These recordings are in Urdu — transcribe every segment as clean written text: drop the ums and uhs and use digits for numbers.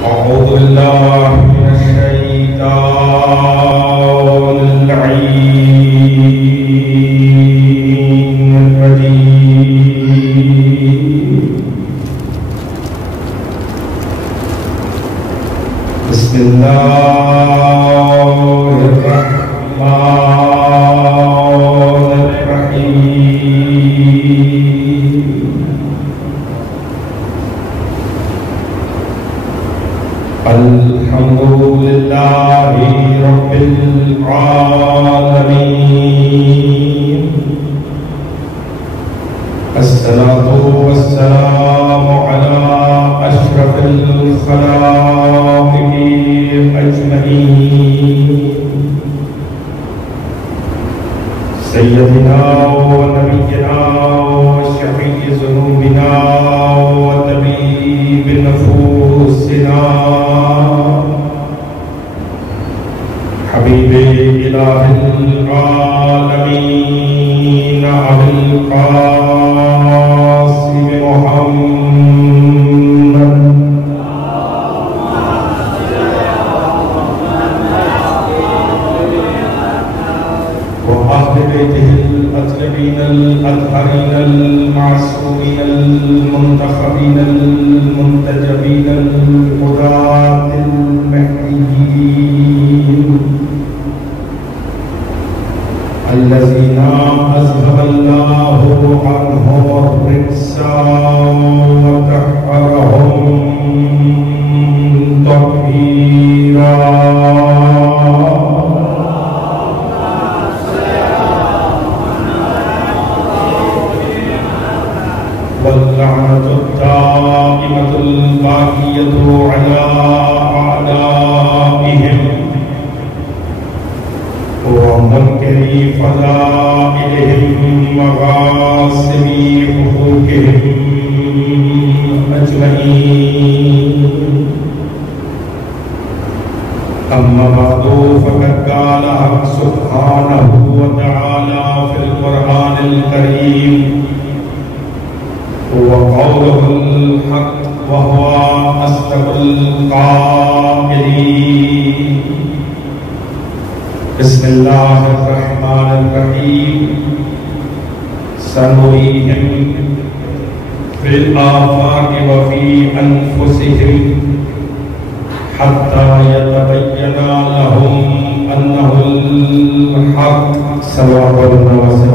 أعوذ بالله من الشيطان اللعين الرجيم. بسم الله الرحمن الرحيم. الحمد لله رب العالمين. الصلاة والسلام على أشرف الخلائق أجمعين. سيدنا ونبينا وشفيع ذنوبنا وطبيب نفوسنا حبيب إله العالمين أبي القاسم محمد وأهل بيته الأطيبين الأطهرين المعصومين المنتخبين المنتجبين الهداة المهديين الذين أذهب الله عنهم الرجس وطهرهم تطهيرا. واللعنة الدائمة الباقية على أعدائهم ومنكري فضائلهم وغاصبي حقوقهم أجمعين. أما بعد فقد قال سبحانه وتعالى في القرآن الكريم وقوله الحق وهو أصدق القائلين. بسم الله الرحمن الرحيم. سنريهم في الآفاق وفي أنفسهم حتى يتبين لهم أنه الحق. صلى الله عليه وسلم.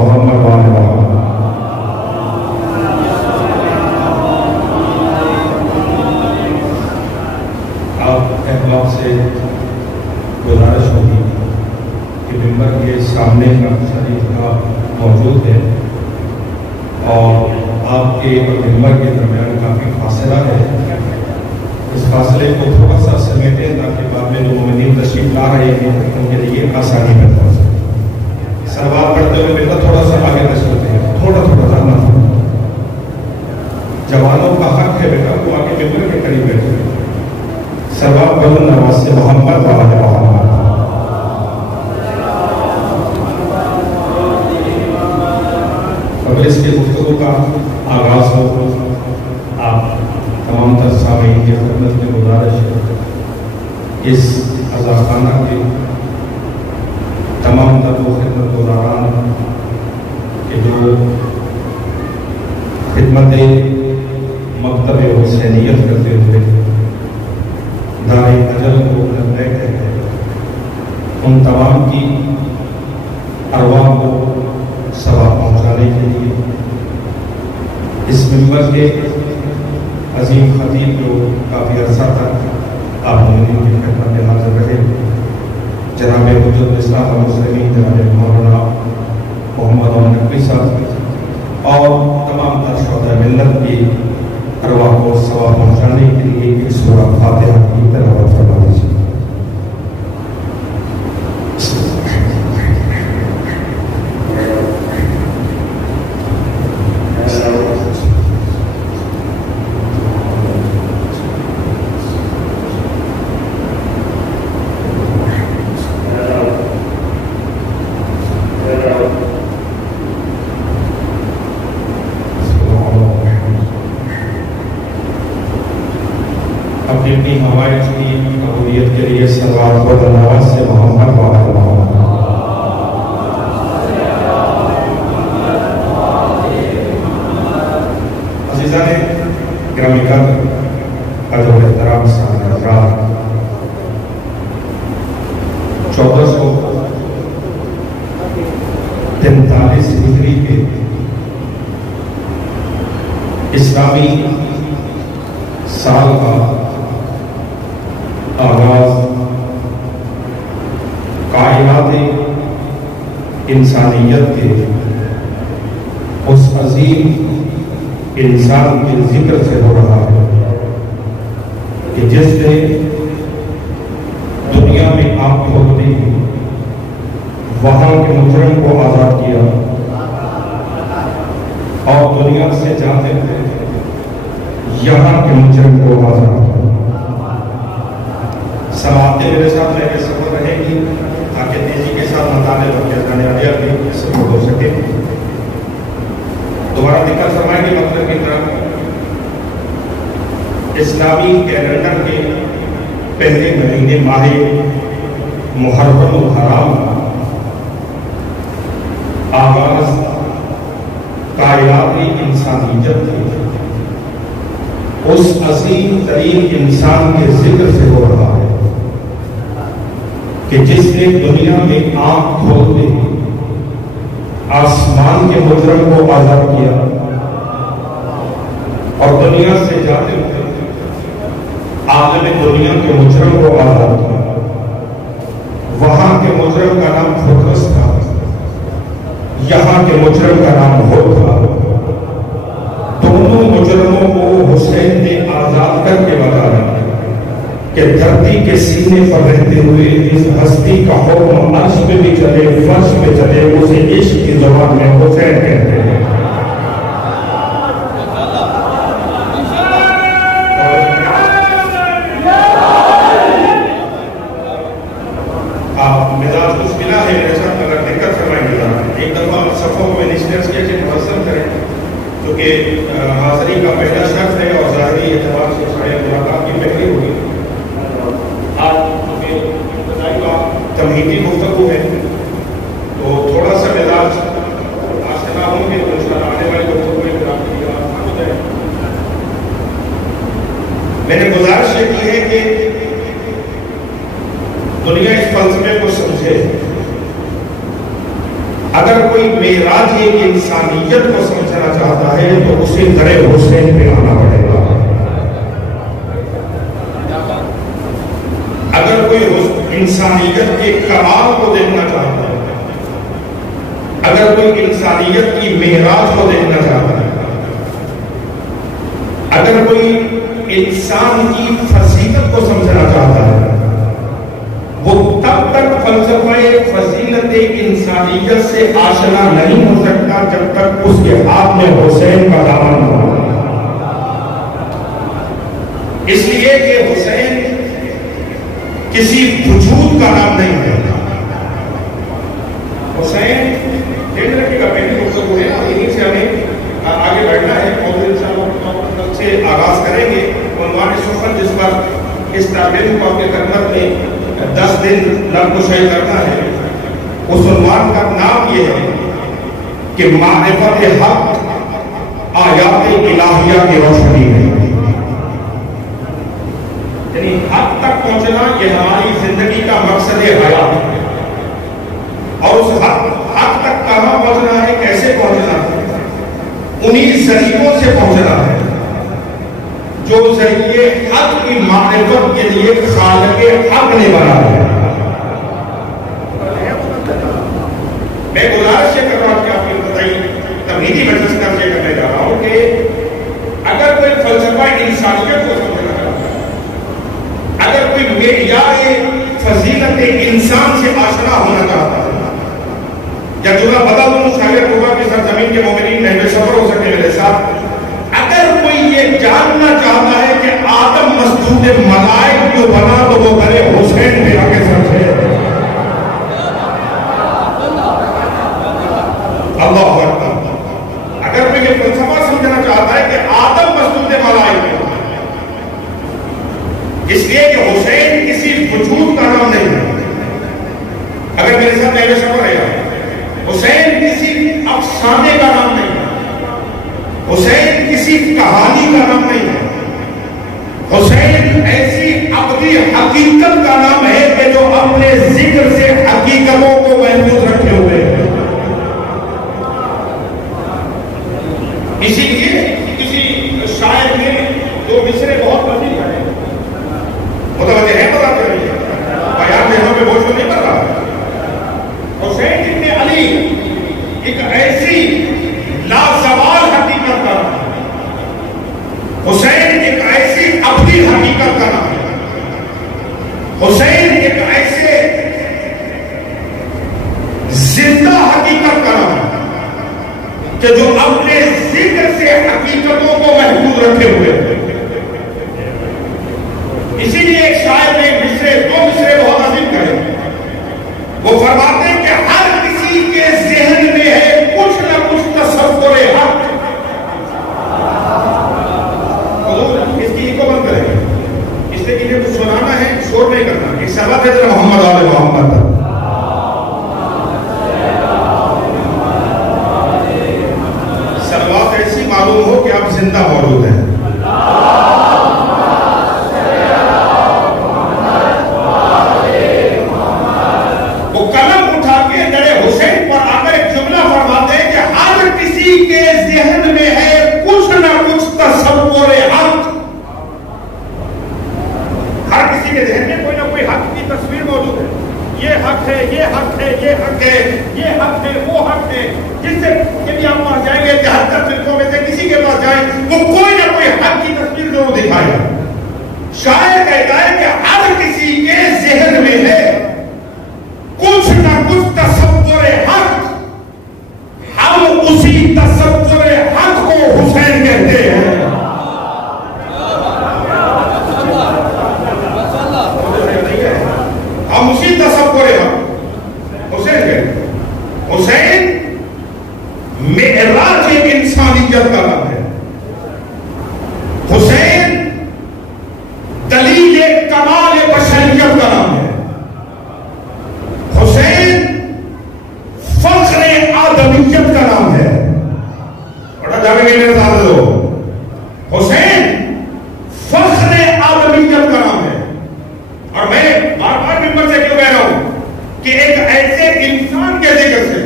احباب سے گزارش ہوگی کہ ممبر کے سامنے کا شریف کا موجود ہے اور آپ کے اور ممبر کے درمیان کافی فاصلہ ہے. اس فاصلے کو تھوڑا سا سمیٹیں تاکہ بعد میں جو مومنین تشریف لا رہے ہیں ان کے لیے آسانی پیدا ہو سکے. سلوات پڑھتے ہوئے بیٹا تھوڑا سا آگے تشریف دیں، تھوڑا نا. جوانوں کا حق ہے بیٹا وہ آگے ممبر کے قریب بیٹھے. سلوات پڑھو نواز سے محمد وآل محمد. اب اس کے گفتگو کا آغاز ہو. آپ تمام تر سامعین کی خدمت میں گزارش ہے اس عزاخانہ کے تمام تر وہ خدمت گزاران کہ جو خدمت مکتب حسینیت کرتے ہوئے دار اجل کو بیٹھے ہیں، ان تمام کی ارواح کو ثواب پہنچانے کے لیے اس ممبر کے عظیم خطیب جو کافی عرصہ تک آپ مومنین کی خدمت میں حاضر رہے، جناب حجت الاسلام والمسلمین جناب مولانا محمد نقوی صاحب اور تمام تر شہداء ملت کی ارواح کو ثواب پہنچانے کے لیے ایک سورہ فاتحہ کی تلاوت فرما دیجیے. اپنی اپنی حوائج کی قبولیت کے لیے صلوات و دعوات سے محمد و آل محمد۔ عزیزان گرامی قدر، ادب و احترام سامعین حضرات، 1443 ہجری کے اسلامی سال کا آغاز کائنات انسانیت کے اس عظیم انسان کے ذکر سے ہو رہا ہے کہ جس نے دنیا میں آنکھ کھول دی، وہاں کے مجرم کو آزاد کیا اور دنیا سے جاتے ہوئے یہاں کے مجرم کو آزاد کیا۔ سماعتیں میرے ساتھ لے کے سفر رہے گی تاکہ تیزی کے ساتھ مطالعے اور کہنے آدیا بھی سفر ہو سکے۔ دوبارہ دقت فرمائیں گے مطلب کی طرف اسلامی کیلنڈر کے پہلے مہینے ماہ محرم الحرام آغاز کائناتی انسانیت کے اس عظیم ترین انسان کے ذکر سے ہو رہا ہے کہ جس نے دنیا میں آنکھ کھول دی، آسمان کے مجرم کو آزاد کیا اور دنیا سے جاتے ہوئے عالم دنیا کے مجرم کو آزاد کیا۔ وہاں کے مجرم کا نام خودرس تھا، یہاں کے مجرم کا نام ہو تھا۔ دونوں مجرموں کو حسین نے آزاد کر کے بتایا کہ دھرتی کے سینے پر رہتے ہوئے اس ہستی کا حکم عرش پہ بھی چلے، فرش پہ چلے، اسے عشق کی زبان میں حسین کہتے ہیں۔ آپ مزاج کچھ ملا ہے میرے ساتھ اگر دقت فرمائیں گے ایک دفعہ صفوں کو انیشیٹرز کیا کہ منظم کریں، کیونکہ حاضری کا پہلا شرط ہے اور ظاہری اعتبار سے شاید ملاقات کی پہلی ہوگی۔ تمہیدی گفتگو ہے تو تھوڑا سا مزاج آشنا ہوں گے تو انشاءاللہ آنے والی گفتگو میں ہو جائے۔ میں نے گزارش یہ کی ہے کہ دنیا اس فلسفے کو سمجھے۔ اگر کوئی معراج انسانیت کو سمجھنا چاہتا ہے تو اسے در حسین پہ آنا پڑے گا۔ اگر کوئی انسانیت کے کمال کو دیکھنا چاہتا ہے، اگر کوئی انسانیت کی معراج کو دیکھنا چاہتا ہے، اگر کوئی انسان کی فضیلت کو سمجھنا چاہتا ہے، وہ تب تک فلسفہ فضیلت انسانیت سے آشنا نہیں ہو سکتا جب تک اس کے ہاتھ میں حسین کا دامن نہ ہو۔ اس لیے کہ حسین کسی وجود کا نام نہیں ہے۔ حسین دیکھ رکھے گا پہلی گفتگو ہے، انہیں سے ہمیں آگے بڑھنا ہے اور انشاءاللہ سے آغاز کریں گے۔ عنوان سخن جس پر اس طالب کو اپنے خدمت میں 10 دن لمکشائی کرنا ہے، اس عنوان کا نام یہ ہے کہ معرفت حق آیات الہیہ کی روشنی ہے۔ یعنی حق تک پہنچنا یہ ہماری زندگی کا مقصد حیات ہے، اور اس حق تک کہاں پہنچنا ہے، کیسے پہنچنا ہے، انہی ذریعوں سے پہنچنا ہے جو ذریعے حق کی معرفت کے لیے خالق حق نے بنایا ہے۔ میں گزارش یہ کر رہا ہوں کہ آپ کو بتائی تمہیدی مجلس کا یہ کرنے جا رہا ہوں کہ اگر کوئی فلسفہ انسانیت کو سمجھنا چاہتا ہے، اگر کوئی معیار فضیلت انسان سے آشنا ہونا چاہتا ہے، یا جملہ بدل دوں شاید ہوگا کہ سرزمین کے مومنین نحو سفر ہو سکے میرے ساتھ، اگر کوئی یہ جاننا چاہتا ہے کہ آدم مسجود ملائک جو بنا تو وہ گھر حسین میں آگے سمجھے۔ اللہ اکبر۔ اگر کوئی یہ فلسفہ سمجھنا چاہتا ہے کہ آدم مسجود ملائک اس لیے کہ حسین کسی وجود کا نام نہیں ہے. اگر میرے ساتھ میرے سفر ہے، حسین کسی افسانے کا نام نہیں ہے، حسین کسی کہانی کا نام نہیں ہے، حسین ایسی ابدی حقیقت کا نام ہے کہ جو اپنے ذکر سے حقیقتوں کو محفوظ رکھے ہوئے ہیں. اسی لیے کسی شاعر نے دو مصرے بہت لذیذ ہیں، متوجہ ہے بتا کر رہی ہے بیان میں ہمیں بوجھ نہیں کر رہا. حسین ابن علی ایک ایسی لازوال حقیقت کا نام ہے، حسین ایک ایسی ابدی حقیقت کا نام ہے، حسین ایک ایسے زندہ حقیقت کا نام ہے کہ جو اپنے ذکر سے حقیقتوں کو محفوظ رکھے ہوئے ہیں. اسی لیے ایک شاعر نے دو مصرے بہت عظیم کہے. وہ فرماتے ہیں کہ ہر کسی کے ذہن میں ہے کچھ نہ کچھ تصور حق. اس کی کو بند کریں، اس لیے انہیں کچھ سنانا ہے، شور نہیں کرنا. ایک سبب ہے ذرا محمد آل محمد. سلوات ایسی معلوم ہو کہ آپ زندہ موجود ہیں. وہ قلم اٹھا کے درے حسین پر آ کر ایک جملہ فرماتے ہیں کہ ہر کسی کے ذہن میں ہے کچھ نہ کچھ تصور حق. ہر کسی کے ذہن میں کوئی نہ کوئی حق کی تصویر موجود ہے. یہ حق ہے، یہ حق ہے، یہ حق ہے، یہ حق ہے، وہ حق ہے. جس سے کہ آپ پاس جائیں گے 73 فرقوں میں سے کسی کے پاس جائیں وہ کوئی نہ کوئی حق کی تصویر ضرور دکھائے گا. شاعر کہتا ہے کہ ہر کسی کے ذہن میں ہے کچھ نہ کچھ تصور حق. ہم اسی تصور حق کو حسین کہتے ہیں. ہم اسی تصور حق حسین کہتے ہیں. حسین معراج انسانیت کا نام ہے. حسین دلیل کمال بشریت کا نام ہے. حسین فخر آدمیت کا نام ہے. بڑا جانے کے لیے بتا دو، حسین فخر آدمیت کا نام ہے. اور میں بار بار ممبر سے کیوں کہہ رہا ہوں کہ ایک ایسے انسان کے ذکر سے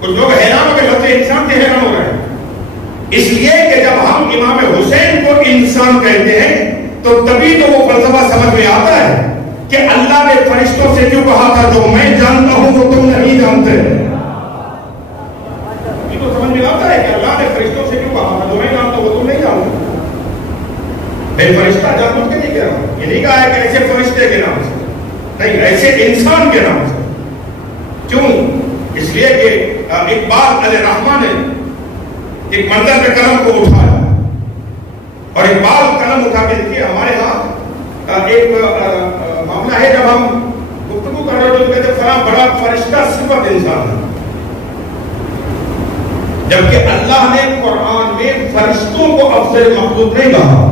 کچھ لوگ حیران ہو کے لفظ انسان سے حیران ہو رہے ہیں. اس لیے کہ جب ہم امام حسین کو انسان کہتے ہیں تو تبھی تو وہ فلسفہ سمجھ میں آتا ہے کہ اللہ نے فرشتوں سے کیوں کہا تھا جو میں جانتا ہوں وہ تم نہیں جانتے. یہ تو سمجھ میں آتا ہے کہ اللہ نے فرشتوں سے کیوں کہا تھا جو میں جانتا ہوں وہ تم نہیں جانتے. میں فرشتہ جان بوجھ کے نہیں کہہ رہا ہوں. یہ نہیں کہا ہے کہ ایسے فرشتے کے نام سے نہیں، ایسے انسان کے نام سے. کیوں؟ اس لیے کہ اقبال علیہ الرحمن نے ایک منظر میں قلم کو اٹھایا اور اقبال قلم اٹھا کے دیکھیے. ہمارے ہاں ایک معاملہ ہے جب ہم گفتگو کر رہے تو کہتے فلاں بڑا فرشتہ صفت انسان ہے، جبکہ اللہ نے قرآن میں فرشتوں کو افضل مخلوق نہیں کہا.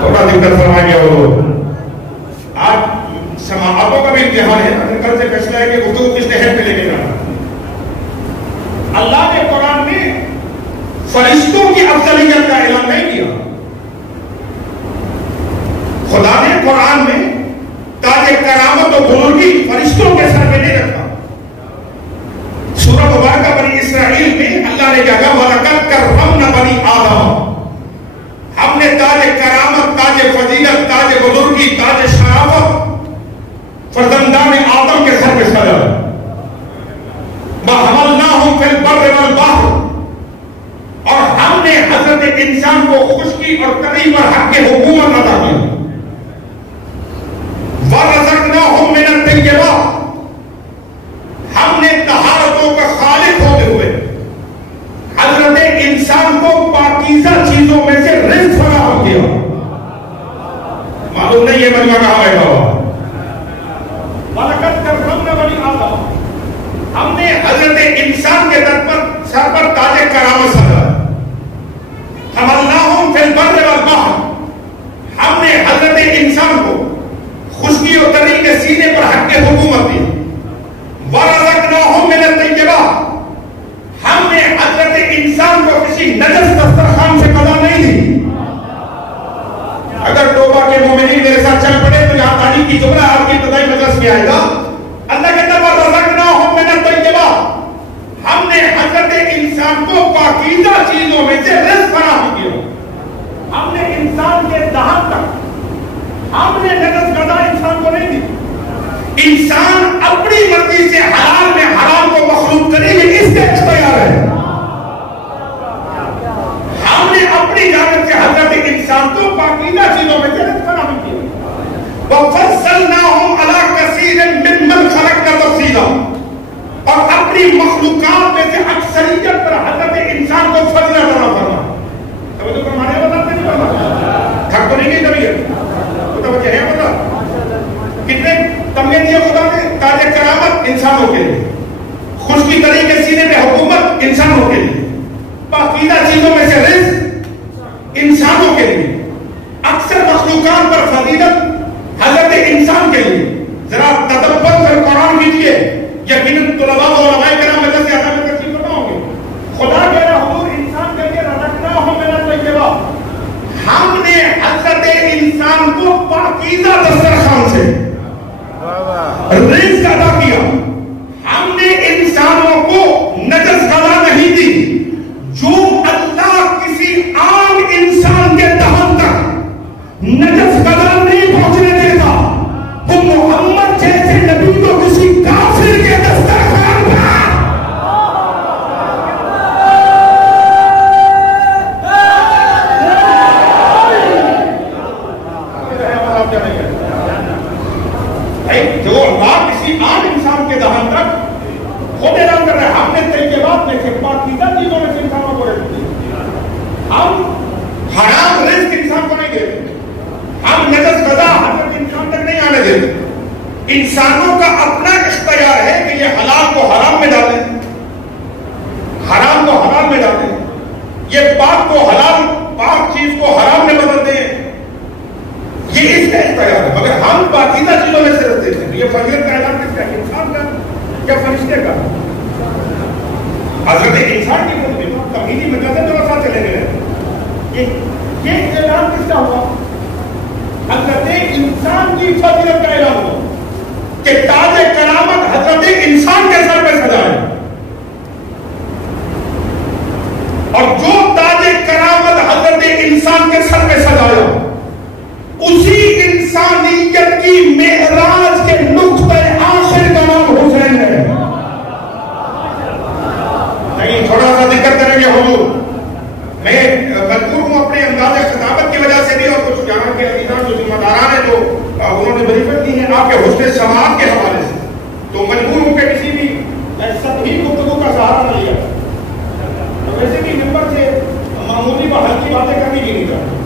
تھوڑا دقت فرما گیا وہ. آج سماعتوں کا بھی امتحان ہے، کل سے فیصلہ ہے کہ گفتگو کس نہج پہ لے کے جانا. اللہ نے قرآن میں فرشتوں کی افضلیت کا اعلان نہیں کیا. خدا نے قرآن میں تاج کرامت و بزرگی فرشتوں کے سر میں نہیں رکھا. سورہ مبارکہ بنی اسرائیل میں اللہ نے کہا وَلَقَدْ كَرَّمْنَا بَنِي آدَمَ. ہم نے تاج کرامت، تاج فضیلت، تاج بزرگی، تاج شرافت فرزندان آدم کے سر پہ سجا. وَحَمَلْنَاهُمْ فِي الْبَرِّ وَالْبَحْرِ. اور ہم نے حضرت انسان کو خشکی اور تری پر حق حکومت عطا کی. وَرَزَقْنَاهُمْ مِنَ الطَّيِّبَاتِ. ہم نے طہارتوں کا خالق ہوتے ہوئے حضرت انسان کو پاکیزہ چیزوں میں سے رزق فراہم کیا. معلوم نہیں یہ مجمع کہاں بیٹھا ہوا. وَلَقَدْ كَرَّمْنَا بَنِي آدَمَ. ہم نے حضرت انسان کے سر پر تاج کرامت سجا. حَمَلْنَاهُمْ فِي الْبَرِّ وَالْبَحْرِ. ہم نے مومنین میرے ساتھ چل پڑے تو یہاں تعلیم کی جملہ آپ کی ابتدائی مجلس میں آئے گا. اللہ کہتا ہے وَرَزَقْنَاهُم مِّنَ الطَّيِّبَاتِ، ہم نے حضرت انسان کو پاکیزہ چیزوں میں سے رزق فراہم کیا. ہم نے انسان کے دہان تک ہم نے نجس غذا انسان کو نہیں دی. انسان اپنی مرضی سے حلال میں حرام کو مخلوط کرے یہ اس کے اختیار ہے. ہم نے اپنی جانب سے حضرت انسان کو پاکیزہ چیزوں میں سے رزق فراہم کیا. وَفَضَّلْنَاهُمْ عَلَىٰ كَثِيرٍ مِّمَّنْ خَلَقْنَا تَفْضِيلًا، اور اپنی مخلوقات میں سے اکثریت پر حضرت انسان کو فضل عطا فرمایا. توجہ فرمانے بتاتے نہیں بتا تھک تو نہیں گئی طبیعت متوجہ ہے پتا کتنے تمغے دیے خدا نے. تاج کرامت انسانوں کے لیے، خشکی تری کے سینے میں حکومت انسانوں کے لیے، پاکیزہ چیزوں میں سے رزق انسانوں کے لیے، اکثر مخلوقات پر فضیلت حضرت انسان کے لیے. ذرا تدبر کر قرآن کیجیے. یقیناً طلباء و علماء کرام میں سے زیادہ میں تشریف فرما ہوں گے. خدا کہہ رہا حضور انسان کر کے رزقناہم من الطیبات، ہم نے حضرت انسان کو پاکیزہ دسترخوان سے رزق عطا کیا. ہم نے انسانوں کو نجس غذا نہیں دی. جو اللہ کسی عام انسان کے دہن تک نجس غذا نہیں پہنچنے دیتا، وہ محمد جیسے نبی کو کسی کافر کے دسترخوان پر جو اللہ کسی عام انسان کے دہن تک خود اعلان کر رہے ہیں. ہم نے طیبات میں سے پاکیزہ چیزوں میں سے انسانوں کو رزق دیا. ہم حرام رزق انسان کو نہیں دیتے. ہم نجس غذا حضرت انسان تک نہیں آنے دیتے. انسانوں کا اپنا اختیار ہے کہ یہ حلال کو حرام میں ڈالیں، حرام کو حلال میں ڈالیں، یہ پاک کو حلال، پاک چیز کو حرام میں بدل دیں. یہ اس کا اختیار ہے. مگر ہم پاکیزہ چیزوں میں سے رزق دیتے ہیں. یہ فضیلت کا اعلان کس کا؟ انسان کا یا فرشتے کا؟ حضرت انسان کی فضیلت تمہیدی مجلس ہے جو ساتھ چلے گئے. یہ اعلان کس کا ہوا؟ حضرت انسان کی فضیلت کا اعلان ہوا کہ تاج کرامت حضرت انسان کے سر پہ سجائے. اور جو تاج کرامت حضرت انسان کے سر پہ سجایا اسی انسانیت کی معراج کے نقطۂ آخر کا نام حسین ہے. نہیں تھوڑا سا ذکر کریں گے حضور. میں مجبور ہوں اپنے انداز خطابت کی وجہ سے بھی، اور کچھ یہاں کے عزیزان جو ذمہ داران ہیں جو انہوں نے بریفت دی ہیں آپ کے حسن سماعت کے حوالے سے، تو مجبور ہوں کہ کسی بھی سطحی گفتگو کا سہارا نہ لیا. ویسے بھی ممبر سے معمولی و ہلکی باتیں کرنی بھی نہیں چاہتے،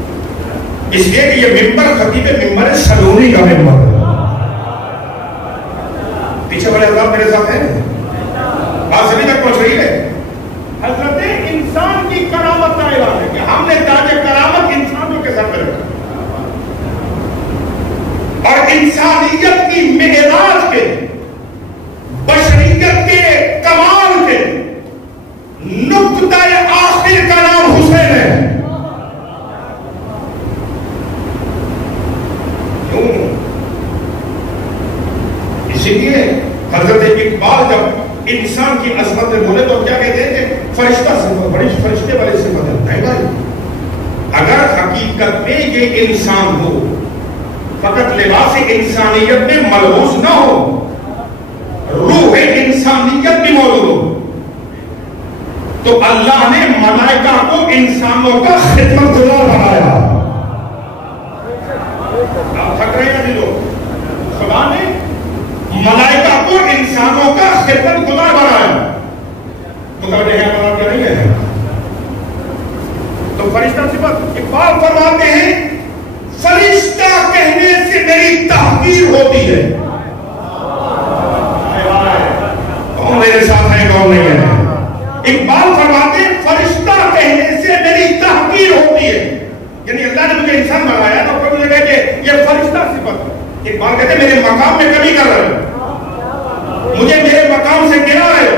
اس لیے کہ یہ ممبر خطیب ممبر سلونی کا ممبر ہے. پیچھے والے حضرات میرے ساتھ ہیں؟ بات سبھی تک پہنچ رہی ہے. حضرت انسان کی کرامت کا اعلان ہے کہ ہم نے تاج کرامت انسانوں کے سر پہ رکھا، اور انسانیت کی معراج کے، بشریت کے کمال کے نقطۂ آخر کا نام حسین ہے. اسی لیے حضرت اقبال جب انسان کی عظمت میں بولے تو کیا کہتے ہیں کہ فرشتہ صفت، بڑی فرشتے والے صفت ہے. بھائی اگر حقیقت میں یہ انسان ہو، فقط لباس انسانیت میں ملبوس نہ ہو، روح انسانیت بھی موجود ہو، تو اللہ نے ملائکہ کو انسانوں کا خدمت گزار بنایا. آپ تھک رہے ہیں لوگ؟ خدا نے ملائکہ کو انسانوں کا خدمت گزار بنایا. متوجہ ہے بات کیا نہیں ہے؟ تو فرشتہ صفت اقبال فرماتے ہیں فرشتہ کہنے سے میری تحقیر ہوتی ہے. کون میرے ساتھ ہے کون نہیں ہے؟ اقبال فرماتے ہیں فرشتہ کہنے سے میری تحقیر ہوتی ہے. یعنی اللہ نے مجھے انسان بنایا تو کوئی مجھے کہے کہ یہ فرشتہ صفت. اقبال کہتے ہیں میرے مقام میں کمی کر رہے ہو، مجھے میرے مقام سے گرا رہے ہو،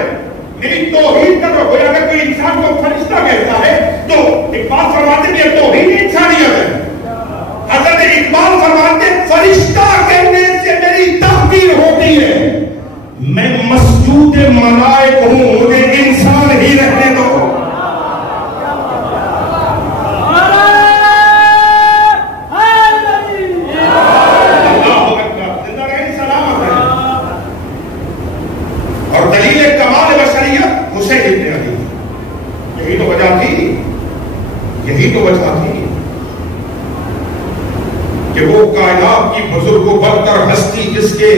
میری توہین کر رہے ہو. اگر کوئی انسان کو فرشتہ کہتا ہے تو اقبال فرماتے ہیں یہ توہین انسانیت ہے. حضرت اقبال فرماتے مسجود ملائک ہوں، مجھے انسان ہی رہنے دو۔ یہی تو وجہ تھی کہ وہ کائنات کی بزرگ و برتر ہستی جس کے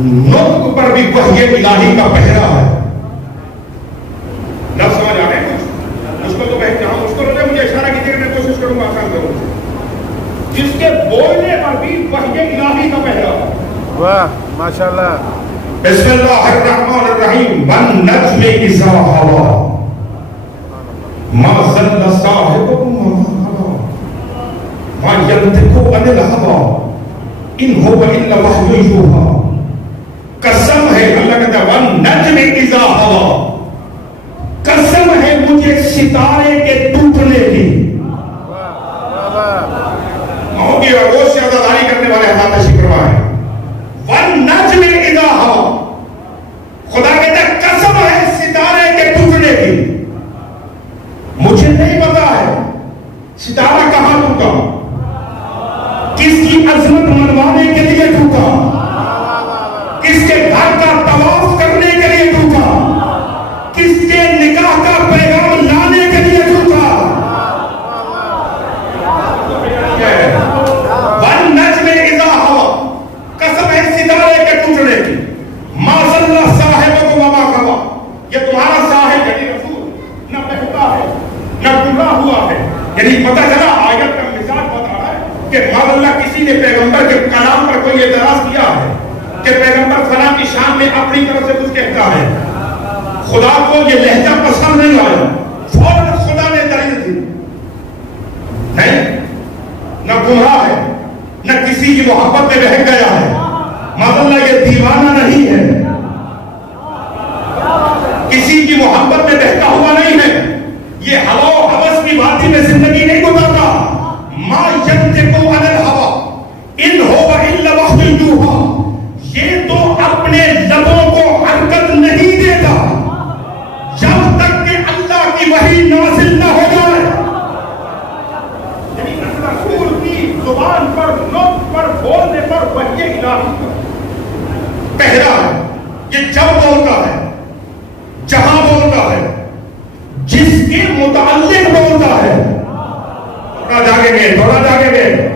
نطق پر بھی وحی الہی کا پہرا ہے۔ لفظ سمجھ آ رہے ہیں کچھ؟ اس کو تو بہت جہاں اس کو مجھے اشارہ کیجیے، میں کوشش کروں گا آسان کروں، جس کے بولنے پر بھی وحی الہی کا پہرا ہے۔ واہ ماشاءاللہ۔ بسم اللہ الرحمن الرحیم۔ والنجم اذا ہوا ما ضل صاحبكم وما غوى ما ينطق عن الهوى ان هو الا وحی یوحی۔ قسم ہے، اللہ کہتا ہے والنجم اذا ہوا، قسم ہے مجھے ستارے کے ٹوٹنے کی۔ ماں کی آگوش سے عزاداری کرنے والے حضرات تشریف فرمائے۔ والنجم اذا ہوا، خدا کہتا ہے قسم ہے ستارے کے ٹوٹنے کی۔ مجھے نہیں پتا ہے ستارہ کہاں ٹوٹا، کس کی عظمت منوانے کے لیے ٹوٹا، کس کے گھر کا طواف کرنے کے لیے ٹوٹا، کس کے نکاح کا پیغام لانے کے لیے ٹوٹا۔ والنجم اذا ہوا، قسم ہے ستارے کے ٹوٹنے کی۔ ما ضل صاحبكم وما غوى، یہ تمہارا صاحب یعنی رسول نہ بہتا ہے نہ گمراہ ہوا ہے۔ یعنی پتہ چلا آیت کا مزاج بتا رہا ہے کہ معاذ اللہ کسی نے پیغمبر کے کلام پر کوئی اعتراض کیا ہے کہ پیغمبر فلاں کی شان میں اپنی طرف سے کچھ کہتا ہے، خدا کو یہ لہجہ پسند نہیں آیا، فوراً خدا نے دلیل دی، نہیں نہ گمراہ ہے نہ کسی کی محبت میں بہک گیا ہے، معاذ اللہ یہ دیوانہ نہیں ہے، کسی کی محبت میں بہتا ہوا نہیں ہے، یہ ہوا و ہوس کی وادی میں زندگی نہیں گزارتا۔ ما ینطق عن الہوی ان هو الا وحی یوحی، یہ تو اپنے لبوں کو حرکت نہیں دیتا جب تک کہ اللہ کی وحی نازل نہ ہو جائے۔ یعنی رسول کی زبان پر، نطق پر، بولنے پر وحی الہی کا پہرا ہے۔ یہ جب بولتا ہے، جہاں بولتا ہے، جس کے متعلق بولتا ہے، تھوڑا جاگے گئے، تھوڑا جاگے گئے،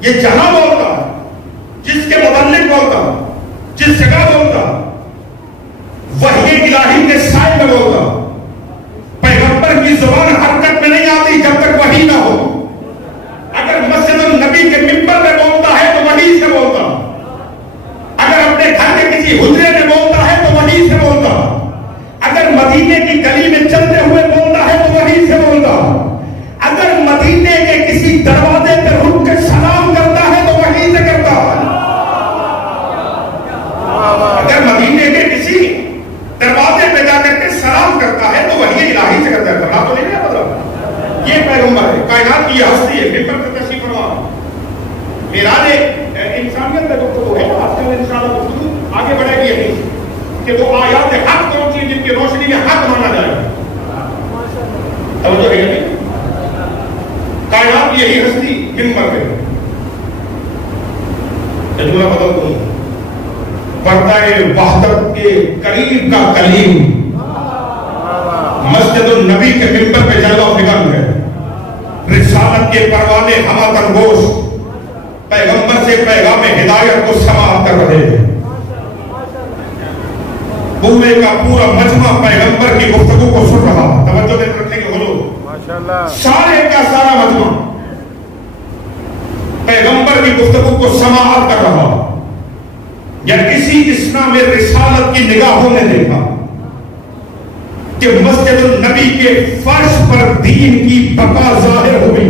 یہ جہاں بولتا ہے، جس کے متعلق بولتا ہے، جس جگہ بولتا ہے، وحی الہی کے سائے میں بولتا۔ پیغمبر کی زبان حرکت میں نہیں آتی جب تک وحی نہ ہو۔ اگر مسجد النبی کے ممبر میں بولتا ہے تو وحی سے بولتا، اگر اپنے گھر کے کسی حجرے میں بولتا ہے تو وحی سے بولتا، اگر مدینے کی گلی میں چلتے ہوئے بولتا ہے تو وحی سے بولتا، اگر مدینے کے کسی دروازے پر رک کے سلام کرتا ہے تو وحی سے کرتا، اگر مدینے کے کسی دروازے پہ جا کر کے سلام کرتا ہے تو وحی الہی سے کرتا ہے، کرنا تو نہیں ہے مطلب۔ یہ پیغمبر ہے، کائنات کی یہ ہستی ہے، ممبر سے تشریف فرما۔ معراج انسانیت کا گفتگو ہے، آج کل انشاءاللہ گفتگو آگے بڑھے گی یہی کہ وہ آیات حق کون سی جن کی روشنی میں حق مانا جائے۔ توجہ ہے نہیں؟ کائنات کی یہی ہستی ممبر پہ جملہ بدل دوں، پردہ وحدت کے قریب کا کلیم مسجد النبی کے ممبر پہ جلوہ فکر ہے، رسالت کے پروانے ہما تنگوش پیغمبر سے پیغام ہدایت کو سماعت کر رہے ہیں۔ پورے کا پورا مجمع پیغمبر کی گفتگو کو سن رہا، توجہ دے رکھیں گے حضور، سارے کا سارا مجمع پیغمبر کی گفتگو کو سماعت کر رہا۔ یا کسی اسلام میں رسالت کی نگاہوں نے دیکھا کہ مسجد النبی کے فرش پر دین کی بقا ظاہر ہوئی۔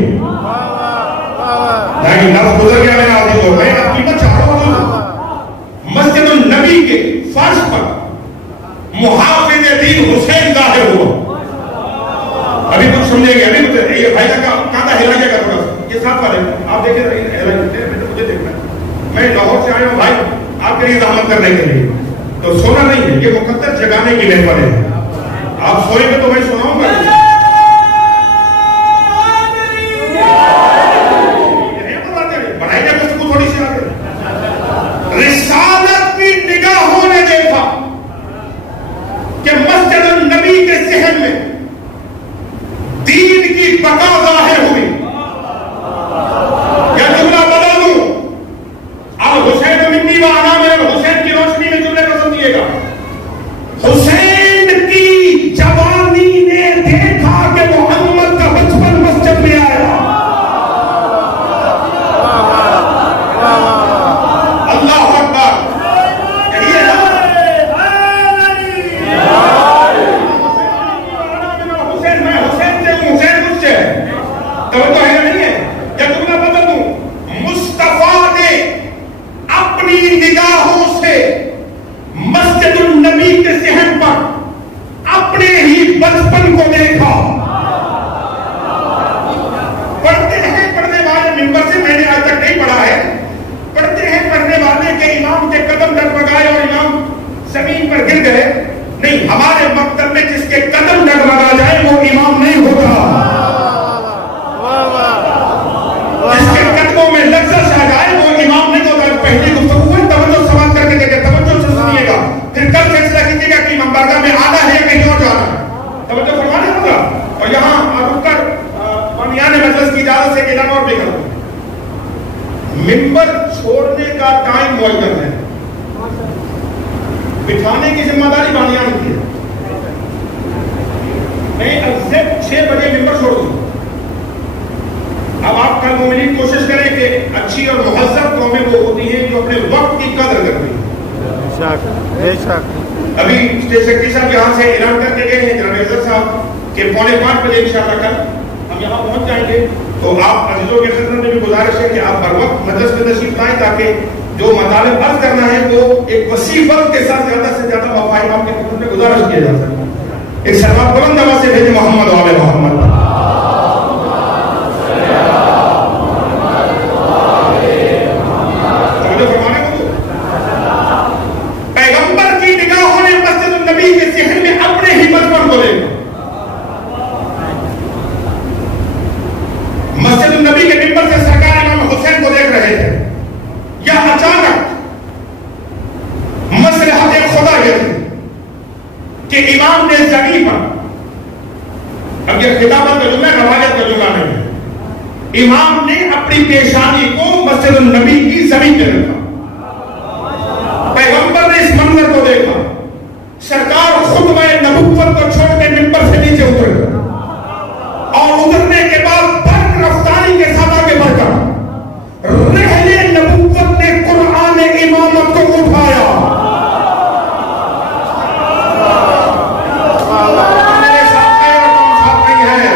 لیکن لفظ گزر گیا، میں آدھی ہو رہے آپ کی میں چاہ رہا ہوں، مسجد النبی کے فرش پر محافظ دین حسین ظاہر ہوا۔ ابھی کچھ سمجھیں گے، ابھی کچھ یہ بھائی کا کانٹا ہلا جائے گا تھوڑا سا، یہ ساتھ والے آپ دیکھیں مجھے دیکھنا، میں لاہور سے آیا ہوں بھائی آپ کے لیے زحمت کرنے کے لیے، تو سونا نہیں ہے، یہ مقدس جگانے کی محفل ہے. آپ سوئیں گے تو میں سناؤں گا. بڑھائی کا گفتگو تھوڑی سی آگے. رسالت کی نگاہوں نے دیکھا کہ مسجد النبی کے صحن میں دین کی بقا ظاہر ہوئی. یا جملہ بتا دوں، اب حسین منی و انا من حسین کی روشنی میں جملے کو سمجھیے گا. حسین کی جوانی نے دیکھا کہ محمد کا بچپن مسجد میں آیا. اللہ اکبر. یہی ہے نا حسین، میں حسین سے ہوں، حسین مجھ سے. توجہ ہے نہیں ہے. یا جملہ بدل دوں، مصطفیٰ نے اپنی نگاہوں سے مسجد النبی کے صحن پر اپنے ہی بچپن کو دیکھا. پڑھتے ہیں پڑھنے والے ممبر سے، میں نے آج تک نہیں پڑھا ہے، پڑھتے ہیں پڑھنے والے کے امام کے قدم ڈگمگائے اور امام زمین پر گر گئے. نہیں، ہمارے مکتب میں جس کے قدم ڈگمگا جائے وہ امام نہیں ہوتا. جس کے قدموں میں لفظ آ جائے وہ امام نہیں ہوتا. پہلی گفتگو ہے، توجہ سماعت کر کے دیکھیں، توجہ سے سنیے گا، پھر کل فیصلہ کیجیے گا کہ امام بارگاہ میں آنا ہے یا کہیں اور جانا ہے. توجہ فرمانے ہوگا. اور یہاں رک کر بانیان مجلس کی اجازت سے اعلان اور بھی کروں، ممبر چھوڑنے کا ٹائم معین ہے، بٹھانے کی ذمہ داری بانیان کی ہے. میں ایگزیکٹ 6 بجے ممبر چھوڑ دوں. اب آپ کل مومنین کوشش کریں کہ اچھی اور مہذب قومیں وہ ہوتی ہیں جو اپنے وقت کی قدر کرتی ہیں. ابھی اسٹیٹ سیکرٹری صاحب یہاں سے اعلان کر کے گئے ہیں جناب عزت صاحب کہ 4:45 بجے انشاءاللہ کل ہم یہاں پہنچ جائیں گے. تو آپ عزیزوں کے خدمت میں بھی گزارش ہے کہ آپ بر وقت مجلس میں تشریف لائیں تاکہ جو مطالب عرض کرنا ہے تو ایک وسیع وقت کے ساتھ زیادہ سے زیادہ مفاہیم آپ کی خدمت میں گزارش کیا جا سکے. ایک سلام بلند آواز سے بھیجیں محمد و آل محمد. پیغمبر کی نگاہوں نے مسجد النبی کے صحن میں اپنے ہی بچپن کو دیکھا. مسجد النبی کے ممبر سے سرکار امام حسین کو دیکھ رہے تھے. یا اچانک مصلحت خدا یہ تھی کہ امام نے زمین پر، اب یہ خطابت کا جملہ روایت کا جملہ نہیں ہے، امام نے اپنی پیشانی کو مسجد النبی کی زمین پہ رکھا. پیغمبر نے اس منظر کو دیکھا. سرکار خطبہ نبوت کو چھوڑ کے ممبر سے نیچے اترے اور اترنے کے بعد برق رفتاری کے ساتھ آگے بڑھ کر رحل نبوت نے قرآن امامت کو اٹھایا. میرے ساتھ ہے اور کون ساتھ نہیں ہے؟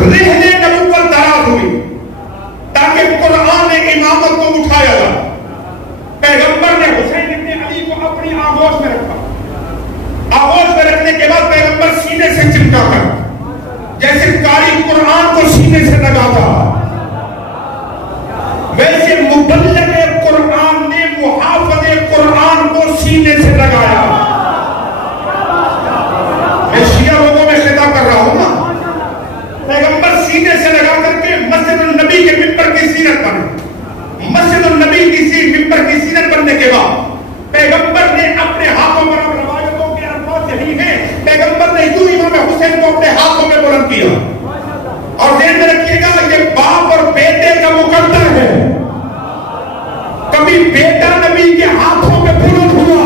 رحلِ نبوت دراز ہوئی تاکہ قرآن امامت کو اٹھایا جائے. پیغمبر نے حسین ابن علی کو اپنی آغوش میں رکھا. آغوش میں رکھنے کے بعد پیغمبر سینے سے چمٹا کر جیسے قاری قرآن کو سینے سے لگاتا ویسے مبلغ قرآن نے محافظ قرآن کو سینے سے لگایا. میں شیعہ لوگوں میں خطاب کر رہا ہوں نا. پیغمبر سینے سے لگا کر کے مسجد النبی کے ممبر کی سینت بنے. مسجد النبی کی ممبر کی سینت بننے کے بعد پیغمبر نے اپنے ہاتھوں پر، اب روایتوں کے الفاظ یہی ہیں، پیغمبر نے یوں امام حسین کو اپنے ہاتھوں میں بلند کیا. اور ذہن میں رکھیے گا یہ باپ اور بیٹے کا مقدر ہے. کبھی بیٹا نبی کے ہاتھوں میں بلند ہوا،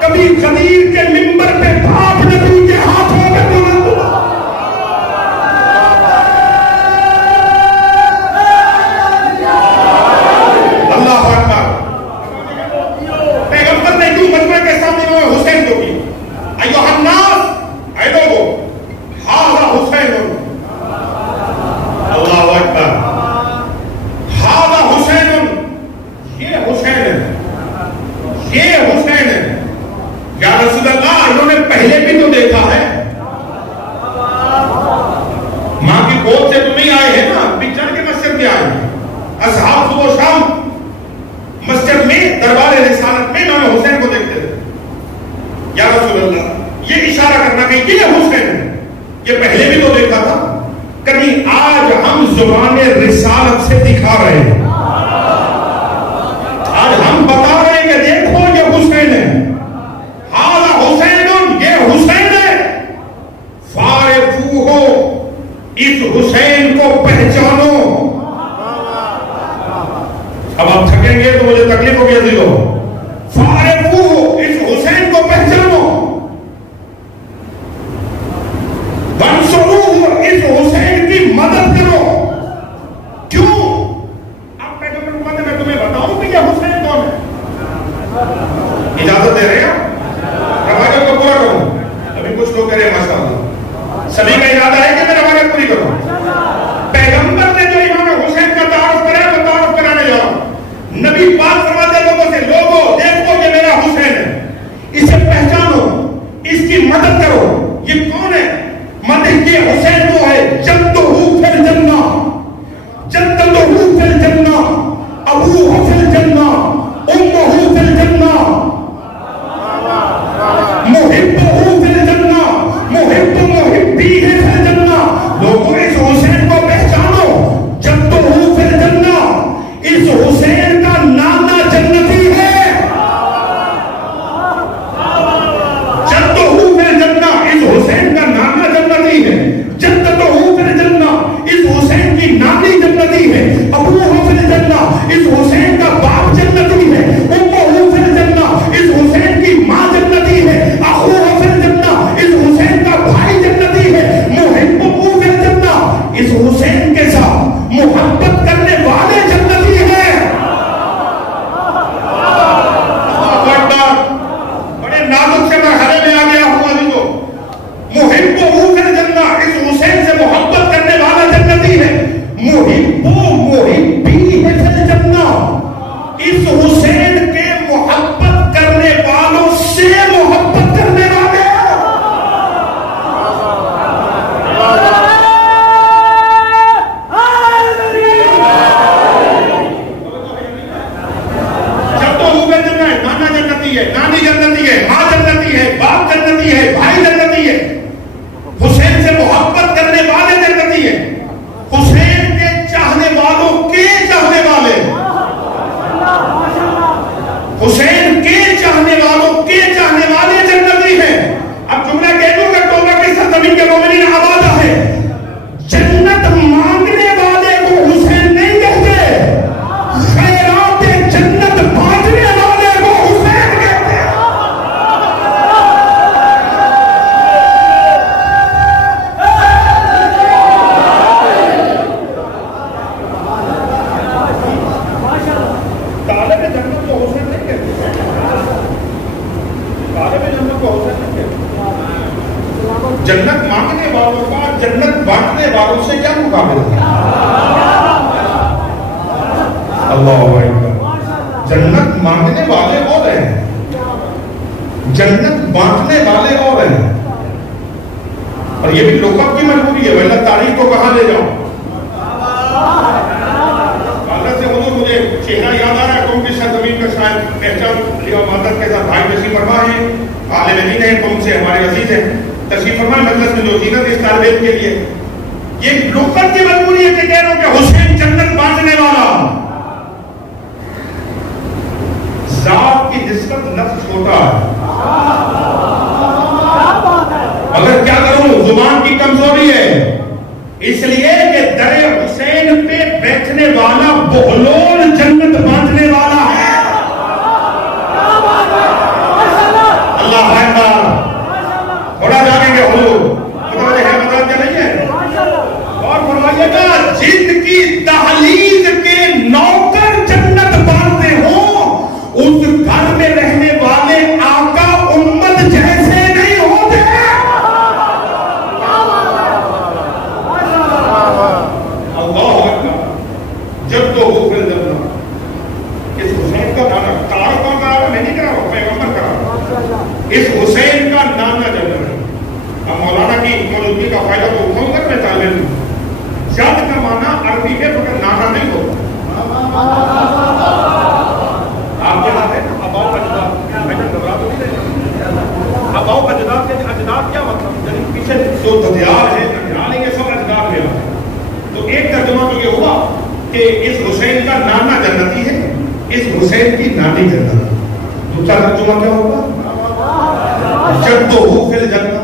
کبھی غدیر کے ممبر پہ باپ نبی کے ہاتھوں میں بلند ہوا. اللہ اکبر. پیغمبر نے یوں مجمع کے سامنے امام حسین کو کی. ایھا الناس، اے لوگو، ھذا حسین. اللہ اکبر. ھذا حسین، یہ حسین ہے. گود سے تو نہیں آئے ہیں نا، بھی چڑھ کے مسجد میں آئے ہیں. اصحاب صبح و شام مسجد میں دربار رسالت میں امام حسین کو دیکھتے تھے. یا رسول اللہ، یہ اشارہ کرنا کہ یہ حسین ہے، یہ پہلے بھی تو دیکھا تھا، کبھی آج ہم زبان رسالت سے دکھا رہے ہیں، آج ہم بتا رہے ہیں کہ دیکھو یہ حسین ہے، ہاذا حسین، یہ حسین ہے. فارفوہ، اس حسین کو پہچانو. اب آپ تھکیں گے تو مجھے تکلیف ہوگی عزیزو. فارفوہ، اس حسین کو پہچانو. وانصروہ، اس حسین کی مدد کرو. کیوں؟ آپ پیغمبر کو کہتے ہیں میں تمہیں بتاؤں کہ یہ حسین کون ہے. اجازت دے رہے ہیں روایت کو پورا کروں. ابھی کچھ لوگ کہہ رہے ہیں ماشاءاللہ، سبھی کا ارادہ ہے کہ میں روایت پوری کروں. پیغمبر نے جو امام حسین کا تعارف کرایا وہ تعارف کرانے جا رہا ہوں. نبی پاک فرماتے ہیں لوگوں سے، لوگوں دیکھو یہ میرا حسین ہے، اسے پہچانو، اس کی مدد کرو. یہ کون ہے؟ مدد یہ حسین وہ ہے جدہ فی الجنہ، جدہ فی الجنہ، ابوہ فی الجنہ، امہ فی الجنہ، محبہ فی الجنہ، محب محبیہ فی الجنہ. لوگوں اس حسین کو پہچانو. جدہ فی الجنہ، اس حسین کا نانا جنتی ہے. جدہ فی الجنہ، اس حسین کا نانا جنتی ہے. جدہ فی الجنہ، اس حسین کی نانی جنتی ہے. ابوہ فی الجنہ، اس حسین کا باپ جنتی ہے. امہ فی الجنہ، اس حسین کی ماں جنتی ہے. اخوہ فی الجنہ، اس حسین کا بھائی جنتی ہے. محبہ فی الجنہ، اس حسین کے ساتھ محبت کرنے والے جنتی ہیں. بڑے نازک سے مرحلے میں آ گیا ہوں عزیزو. محبہ فی الجنہ، اس حسین سے محبت کرنے والا جنتی ہے. محبہ محبی فی الجنہ، اس حسین کے محبت کرنے والوں سے محبت کرنے والے. جب تو وہ جنتی ہے، نانا جنتی ہے، نانی جنتی ہے، ماں جنتی ہے، باپ جنتی ہے، بھائی جنتی ہے. حسین سے محبت کرنے والے جنتی ہے. حسین کے چاہنے والوں کے چاہنے والے، حسین کے چاہنے والوں کے چاہنے والے جنتی ہیں. اب جملہ کہہ دوں کہ توبہ کی سرزمین کے مومنین آباد ہے. جنت مانگنے والے کو حسین نہیں کہتے، خیرات جنت بانٹنے والے کو حسین کہتے ہیں. طالب جنت کو حسین نہیں کہتے، طالب جنت کو حسین نہیں کہتے. جنت مانگنے والوں کا جنت بانٹنے والوں سے کیا مقابلہ ہے؟ اللہ اکبر. جنت مانگنے والے اور ہیں، جنت بانٹنے والے اور ہیں. اور یہ بھی لوگوں کی مجبوری ہے، ورنہ تاریخ کو کہاں لے جاؤں. مجھے چہرہ یاد آ رہا ہے، قوم کی سرزمین کا شاید پہچان لیا مادت کے ساتھ بھائی تشریف فرما ہیں، عالم دین ہیں، قوم سے ہمارے عزیز ہیں. تشریف فرمائے مجلس میں جو زینت اس طالب علم کے لیے. یہ لوگوں کی مجبوری ہے کہ کہہ رہا ہوں کہ حسین جنت بانٹنے والا. ذات کی نسبت نفس چھوٹا ہے، مگر کیا کروں زبان کی کمزوری ہے. اس لیے کہ در حسین پہ بیٹھنے والا بہلول جنت بانٹنے والا ہے. اللہ اکبر. تھوڑا جانیں گے حضور متوجہ ہے مطلب کیا نہیں ہے. اور فرمائیے گا جن کی دہلیز کے نوکر جنت بانٹتے ہوں، اس گھر میں رہنے والے آقا امت جیسے نہیں ہوتے. اللہ اکبر. جب تو ہو پھر کہ اس حسین کا نانا جنتی ہے، اس حسین کی نانی جنتی. دوسرا ترجمہ کیا ہوگا؟ جدہ فی الجنہ،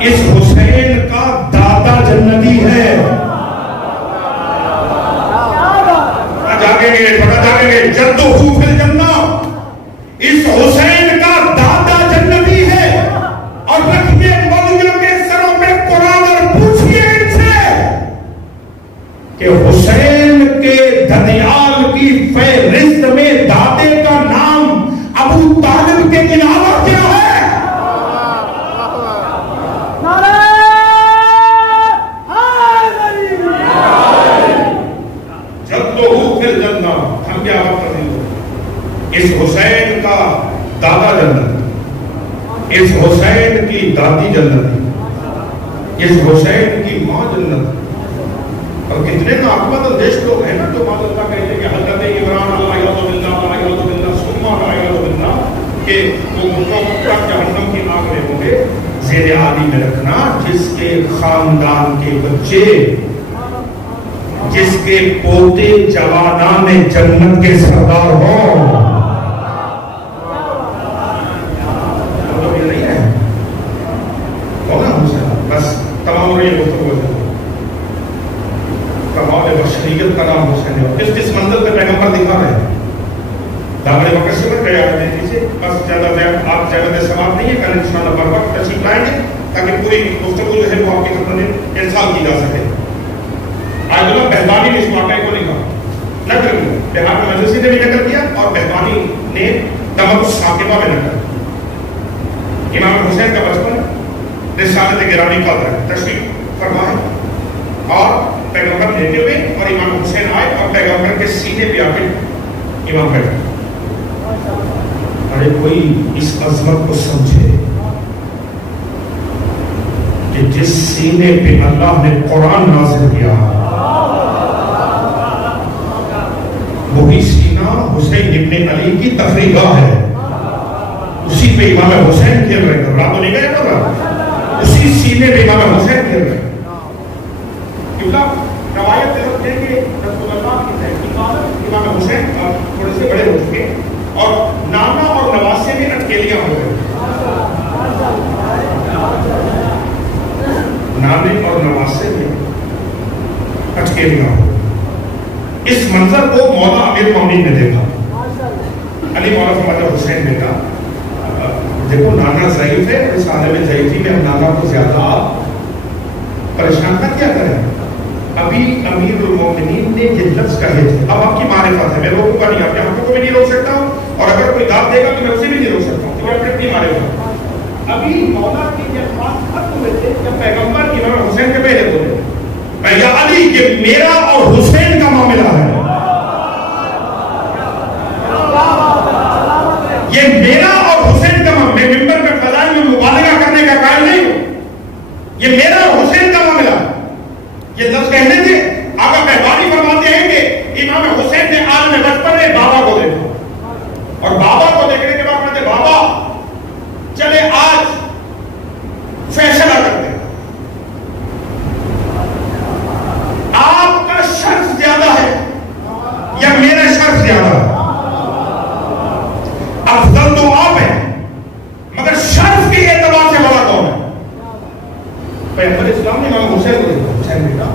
اس حسین کا دادا جنتی ہے. جاگیں گے تھوڑا جاگیں گے. جدہ فی الجنہ، اس حسین کا دادا جنتی ہے. اور رکھیے مولویوں کے سروں میں قرآن اور پوچھئے ان سے کہ حسین کے دھنیال کی فہرست میں دادے کا نام ابو طالب کے علاوہ کیا ہے؟ اس حسین کا دادا جنت، اس حسین کی دادی جنت، اس حسین کی ماں جنت. اور کتنے ناقابل اندیش لوگ ہیں نا جو معذ اللہ کہتے ہیں کہ حضرت عمران علیہ باللہ کہ وہ جہنم کی آگ میں ہوں گے. زیر عالی میں رکھنا جس کے خاندان کے بچے، جس کے پوتے جوانان جنت کے سردار ہوں. بس تمام یہ گفتگو کمال بشریت کا نام حسین ہے. کس منزل پہ پیغمبر دکھا رہے ہیں؟ دامن بکر سے بڑھ گئے دیجیے. بس زیادہ آپ زیادہ سوال نہیں ہے، کل انشاءاللہ بر وقت تشریف لائیں گے تاکہ پوری گفتگو جو ہے وہ آپ کی خدمت ارسال کی جا سکے. آج اللہ بہبانی نے اس واقعے کو لکھا، نقل بہار کے مجلسی نے بھی نقل کیا اور بہبانی نے دمک ثاقبہ میں نقل. امام حسین کا بچپن رسالت گرامی قدر تشریف فرمائے اور پیغمبر لیتے ہوئے اور امام حسین آئے اور پیغمبر کے سینے پہ آ کے امام بیٹھے. ارے کوئی اس عظمت کو سمجھے کہ جس سینے پہ اللہ نے قرآن نازل کیا وہی سینہ حسین ابن علی کی تفریح گاہ ہے. اسی پہ امام حسین کھیل رہے تھے. رات تو نہیں گئے تو اسی سینے پہ امام حسین کھیل رہے. کیونکہ روایت دیں گے رسول اللہ کی تحقیقات امام حسین تھوڑے سے بڑے ہو چکے اور نانا اور نواسے میں اٹکیلیاں ہو گئے. نانے اور نواسے میں اٹکیلیاں ہو. اس منظر کو مولا امیر مومنین نے دیکھا. علی مولا فرماتا حسین نے کہا دیکھو نانا ضعیف ہے، اس عالم ضعیفی میں ہم نانا کو زیادہ آپ پریشان نہ کیا کریں. ابھی امیر المومنین نے یہ لفظ کہے تھے. اب آپ کی معرفت ہے، میں روکوں گا نہیں، آپ کے حقوق کو بھی نہیں روک سکتا ہوں اور اگر کوئی داد دے گا تو میں اسے بھی نہیں روک سکتا ہوں. تو اپنی معرفت. ابھی مولا کے یہ الفاظ ختم ہوئے تھے جب پیغمبر امام حسین کے پہلے بولے میں یا علی یہ میرا اور حسین کا معاملہ ہے، یہ میرا اور حسین کا معاملہ. میں ممبر میں فضائل میں مبالغہ کرنے کا قائل نہیں ہوں، یہ میرا اور حسین کا معاملہ ہے. یہ لفظ کہنے تھے. آقا بہبانی فرماتے ہیں کہ امام حسین نے عالم بچپن میں بابا کو دیکھا اور بابا کو دیکھنے کے بعد کہتے بابا چلے آج فیصلہ کرتے ہیں، آپ کا شرف زیادہ ہے یا میرا شرف زیادہ ہے؟ افضل تو آپ ہیں مگر شرف کے اعتبار سے بڑا کون ہے؟ پیغمبر اسلام نے امام حسین کو دیکھا. حسین نے کہا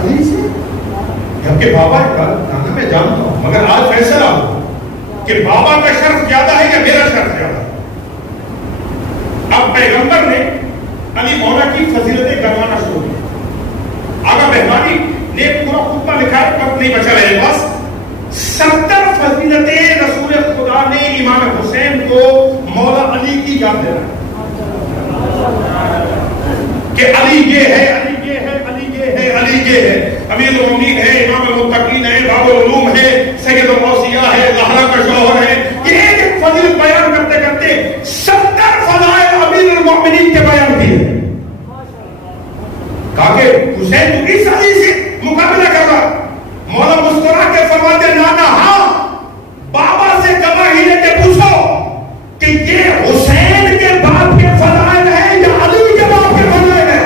علی سے جب کہ بابا نانا میں جانتا ہوں مگر آج فیصلہ ہو کہ بابا کا شرف زیادہ ہے یا میرا شرف زیادہ ہے. اب پیغمبر نے علی مولا کی فضیلتیں کروانا شروع کی. آقا بہبانی نے پورا خطبہ لکھا ہے، وقت نہیں بچا میرے پاس. 70 فضیلتیں رسول خدا نے امام حسین کو مولا علی کی یاد دے رہا ہے کہ علی یہ ہے، علی یہ ہے، علی یہ ہے، علی یہ ہے، امیر المومنین ہے، امام المتقین ہے، باب العلوم ہے، سید الاوصیاء ہے، زہرا کا شوہر ہے. یہ ایک ایک فضیلت بیان کرتے کرتے 70 فضائل امیر المومنین کے بیان کیے. کہا کہ حسین تو اس علی سے مقابلہ کر رہا. مولا مسکرا کے فرماتے نانا ہاں بابا سے گواہی لے کے پوچھو کہ یہ حسین کے باپ کے فضائل ہیں یا علی کے باپ کے فضائل ہیں.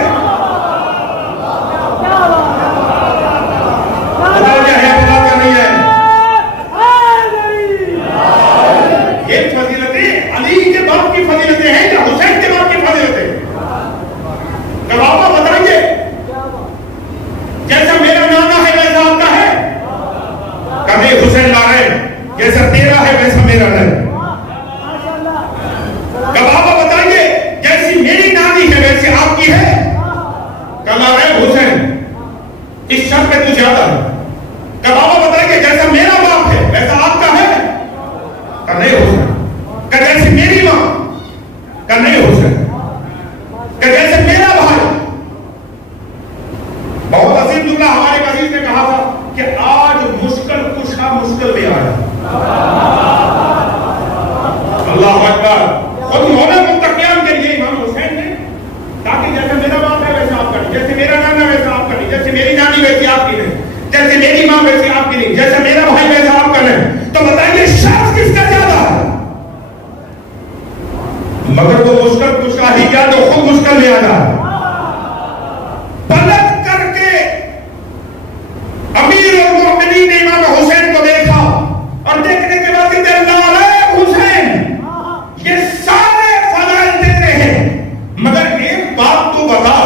کہ تو زیادہ ہے. کہ بابا بتائیں کہ جیسا میرا باپ ہے ویسا آپ کا ہے؟ کہ نہیں ہو سکتا. کہ جیسے میری ماں؟ کہ نہیں ہو سکتا. کہ جیسے میرا بھائی. بہت عظیم جملہ ہمارے عزیز نے کہا تھا کہ آج مشکل کشا مشکل میں آیا. اللہ اکبر. خود مولا متقیان کے لیے امام حسین نے تاکہ جیسے میرا باپ ہے ویسے آپ کا نہیں, جیسے میرا نانا ویسے آپ کا نہیں, جیسے میری نانی ویسے آپ کی نہیں, جیسے میری ماں ویسے آپ کی نہیں, جیسے میرا بھائی ویسا آپ کا نہیں. تو بتائیے شخص کس کا زیادہ ہے؟ مگر وہ مشکل کشا ہی کیا جو خود مشکل میں آ جائے. پلٹ کر کے امیر المومنین نے امام حسین کو دیکھا اور دیکھنے کے بعد کہتے اللہ علیہ حسین یہ سارے فضائل دیتے ہیں مگر ایک بات تو بتا,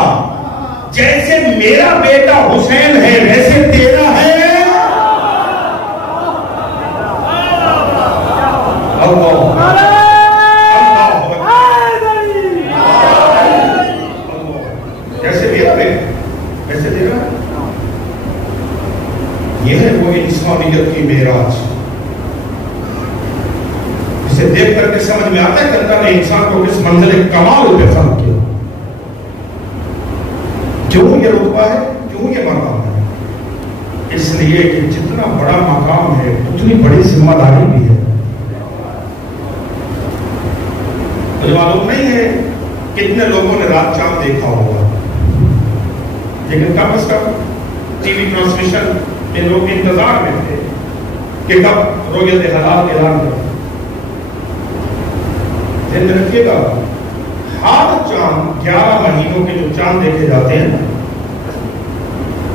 جیسے میرا بیٹا حسین ہے ویسے تیرا ہے. جیسے میرا بیٹا ویسے تیرا. یہ ہے وہ انسانیت کی معراج. اسے دیکھ کر کے سمجھ میں آتا ہے کہ اللہ نے انسان کو کس منزل کمال پہ خلق کیا. کیوں یہ رتبہ ہے, کیوں یہ مقام ہے؟ اس لیے کہ جتنا بڑا مقام ہے اتنی بڑی ذمہ داری بھی ہے. مجھے معلوم نہیں ہے کتنے لوگوں نے رات چاند دیکھا ہوگا, لیکن کم از کم ٹی وی ٹرانسمیشن میں لوگ انتظار میں تھے کہ کب رؤیت ہلال اعلان کرے. دھیان رکھیے گا, ہر چاند 11 مہینوں کے جو چاند دیکھے جاتے ہیں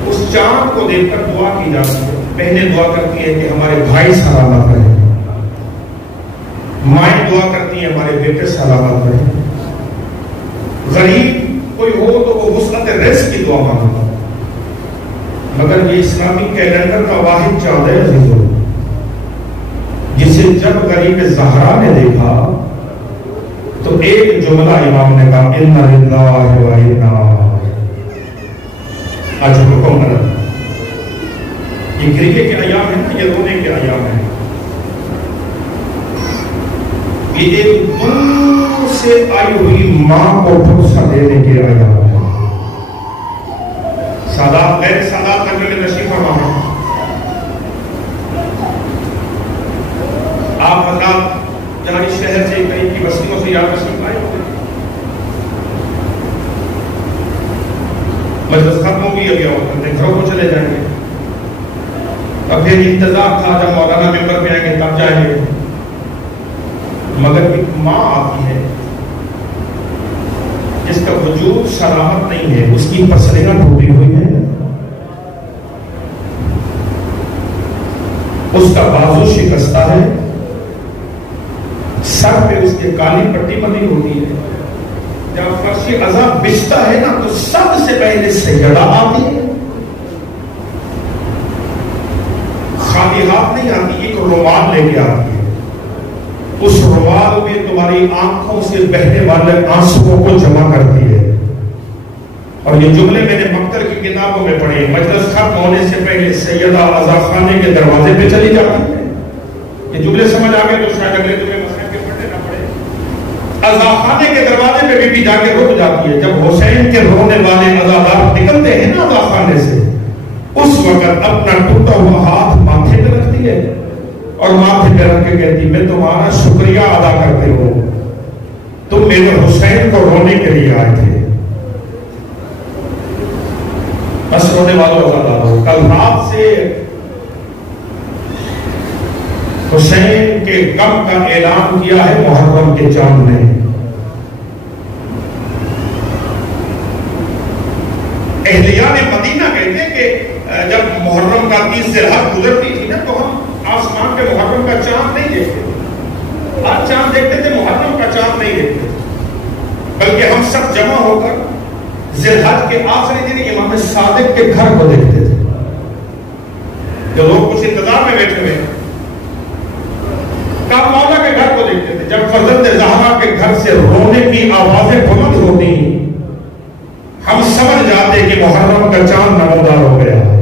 اس چاند کو دیکھ کر دعا کی جاتی ہے. بہنیں دعا کرتی ہیں کہ ہمارے بھائی سلامت رہے, مائیں دعا کرتی ہیں ہمارے بیٹے سلامت رہے, غریب کوئی ہو تو وہ وسعت رزق کی دعا مانگتا. مگر یہ اسلامی کیلنڈر کا واحد چاند ہے عزیزو, جسے جب غریب زہرا نے دیکھا تو ایک جملہ امام نے کہا اِنَّ لِلَّهِ وَإِنَّا آج حکم کرا. یہ گریے کے ایام ہیں نا, یہ رونے کے ایام ہیں. یہ ایک دور سے آئی ہوئی ماں کو بھروسہ دینے کے ایام ہیں. سادات غیر سادات نبی میں نشیب فرما ہے. آپ حضرات جہاں اس شہر سے قریب کی بستیوں سے یاد تشریف آئے ہوتے, مجلس ختم ہو گئی, ابھی اپنے گھروں کو چلے جائیں گے. اب پھر انتظار تھا جب مولانا ممبر پہ آئیں گے تب جائیں گے. مگر ایک ماں آتی ہے جس کا وجود سلامت نہیں ہے, اس کی پسلیاں ٹوٹی ہوئی ہیں, اس کا بازو شکستہ ہے, سر پہ اس کے کالی پٹی بنی ہوتی ہے. جب فرشی عذاب بچتا ہے نا تو سب سے پہلے سیدہ آتی ہے. خالی ہاتھ نہیں آتی, ایک رومال لے کے آتی ہے. اس رومال میں تمہاری آنکھوں سے بہنے والے آنسوؤں کو جمع کرتی ہے. اور یہ جملے میں نے مکتر کی کتابوں میں پڑھے. مجلس ختم ہونے سے پہلے سیدہ عزا خانے کے دروازے پہ چلی جاتی ہے. یہ جملے سمجھ آ گئے تو شاید اگلے جملے مسئلے کے پڑھنے نہ پڑے. عزا خانے کے دروازے پہ بھی جا کے رک جاتی ہے. جب حسین کے رونے والے عزادار نکلتے ہیں نا عزا خانے سے, اس وقت اپنا ٹوٹا ہوا ہاتھ ماتھے پہ رکھتی ہے اور ماتھے پہ رکھ کے کہتی میں تمہارا شکریہ ادا کرتے ہو, تم میرے حسین کو رونے کے لیے آئے تھے. بس رونے والوں عزاداروں, کل رات سے حسین کے غم کا اعلان کیا ہے محرم کے چاند نے. اہلیان مدینہ کہتے ہیں کہ جب محرم کا 30 ذی الحج گزرتی تھی نا تو ہم آسمان پہ محرم کا چاند نہیں دیکھتے. ہر چاند دیکھتے تھے, محرم کا چاند نہیں دیکھتے, بلکہ ہم سب جمع ہو کر ذی الحج کے آخری دن امام صادق کے گھر کو دیکھتے تھے. جو لوگ کچھ انتظار میں بیٹھے ہوئے کعب مولا کے گھر کو دیکھتے تھے. جب فرزند زہرا کے گھر سے رونے کی آوازیں بلند ہوتی, ہم سمجھ جاتے کہ محرم کا چاند نمودار ہو گیا ہے.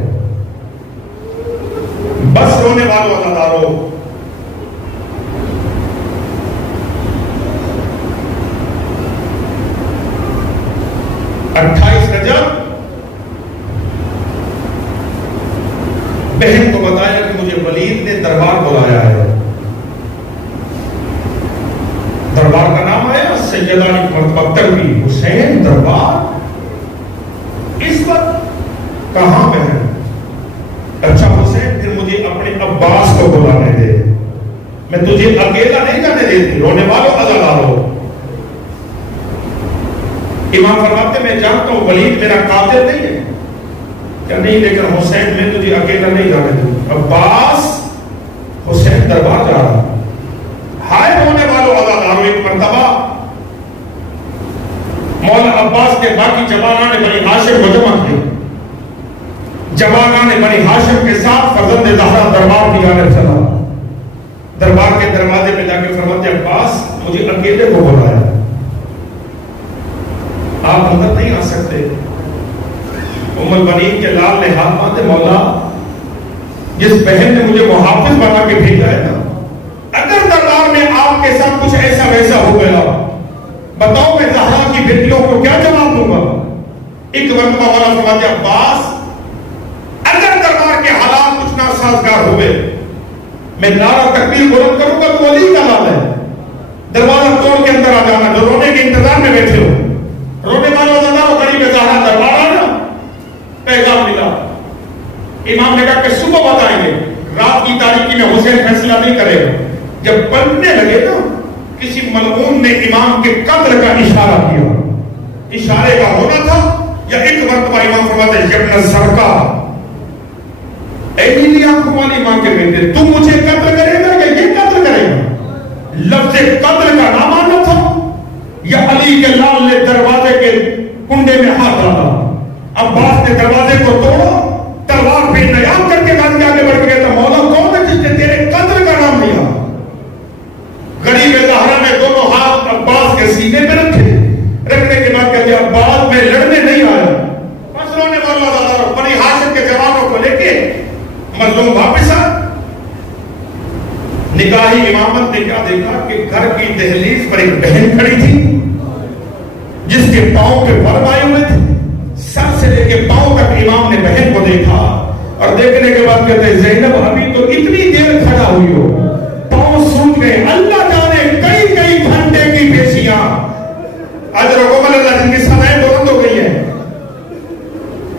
28 رجب بہن کو بتایا کہ مجھے ولید نے دربار بلایا ہے. دربار کا نام آیا سیدہ ایک مرتبہ تربی حسین دربار. اس وقت کہاں بہن؟ اچھا حسین پھر مجھے اپنے عباس کو بلانے دے, میں تجھے اکیلا نہیں جانے دیتی, رونے والوں عزادارو. امام فرماتے میں جانتا ہوں ولید میرا قاتل نہیں ہے, کیا نہیں, لیکن حسین میں تجھے اکیلا نہیں جانے دوں. عباس حسین دربار جا رہا. ہائے رونے والوں عزادارو, ایک مرتبہ مولا عباس کے باقی جوانان بنی ہاشم کو جمع کیے. جوانان بنی ہاشم کے ساتھ فرزند زہرا دربار کی جانب چلا. دربار کے دروازے پہ جا کے فرماتے عباس مجھے اکیلے کو بلایا, آپ اندر نہیں آ سکتے. ام البنین کے لال نے ہاتھ باندھے, مولا جس بہن نے مجھے محافظ بنا کے بھیجا ہے نا, اگر دربار میں آپ کے ساتھ کچھ ایسا ویسا ہو گیا بتاؤ میں زہرا کی بیٹیوں کو کیا جواب دوں گا. ایک مرتبہ والا فرماتے عباس اگر دربار کے حالات کچھ ناسازگار ہوئے میں نعرہ تکبیر بلند کروں گا تو ولی کا حال ہے, دروازہ توڑ کے اندر آ جانا. جو رونے کے انتظار میں بیٹھے ہو, رونے والوں زہرا قریب زہرا دربار آنا. پیغام ملا. امام نے کہا کہ صبح بتائیں گے, رات کی تاریکی میں حسین فیصلہ نہیں کرے گا. جب بننے لگے نا کسی ملعون نے امام کے قبر کا اشارہ کیا. اشارے کا ہونا تھا یا ایک مرتبہ امام فرماتے یبن الزرقاء, اے نیلی آنکھوں والی ماں کے بیٹے تم مجھے قتل کرے گا یا یہ قتل کرے گا. لفظ قتل کا نام آنا تھا یا علی کے لال نے دروازے کے کنڈے میں ہاتھ ڈالا. عباس نے دروازے کو توڑا, تلوار پہ نیام کر کے غازی آگے بڑھ گیا. تو مولا کون ہے جس نے تیرے قتل کا نام لیا؟ غریب زہرا نے دونوں ہاتھ عباس کے سینے پہ رکھے, رکھنے کے بعد کہا عباس میں لڑنے نہیں آیا. بس رونے والوں عزادارو بنی ہاشم کے جوانوں کو لے کے مظلوم واپس آ. نکاحی امامت نے کیا دیکھا کہ گھر کی دہلیز پر ایک بہن کھڑی تھی جس کے پاؤں پہ برف آئے ہوئے تھے. سر سے لے کے پاؤں تک امام نے بہن کو دیکھا اور دیکھنے کے بعد کہتے ہیں زینب ابھی تو اتنی دیر کھڑا ہوئی ہو, پاؤں سوکھ گئے, اللہ جانے کئی کئی گھنٹے کی پیشیاں. اجر و قبل اللہ جن کی سزائیں بلند ہو گئی ہیں.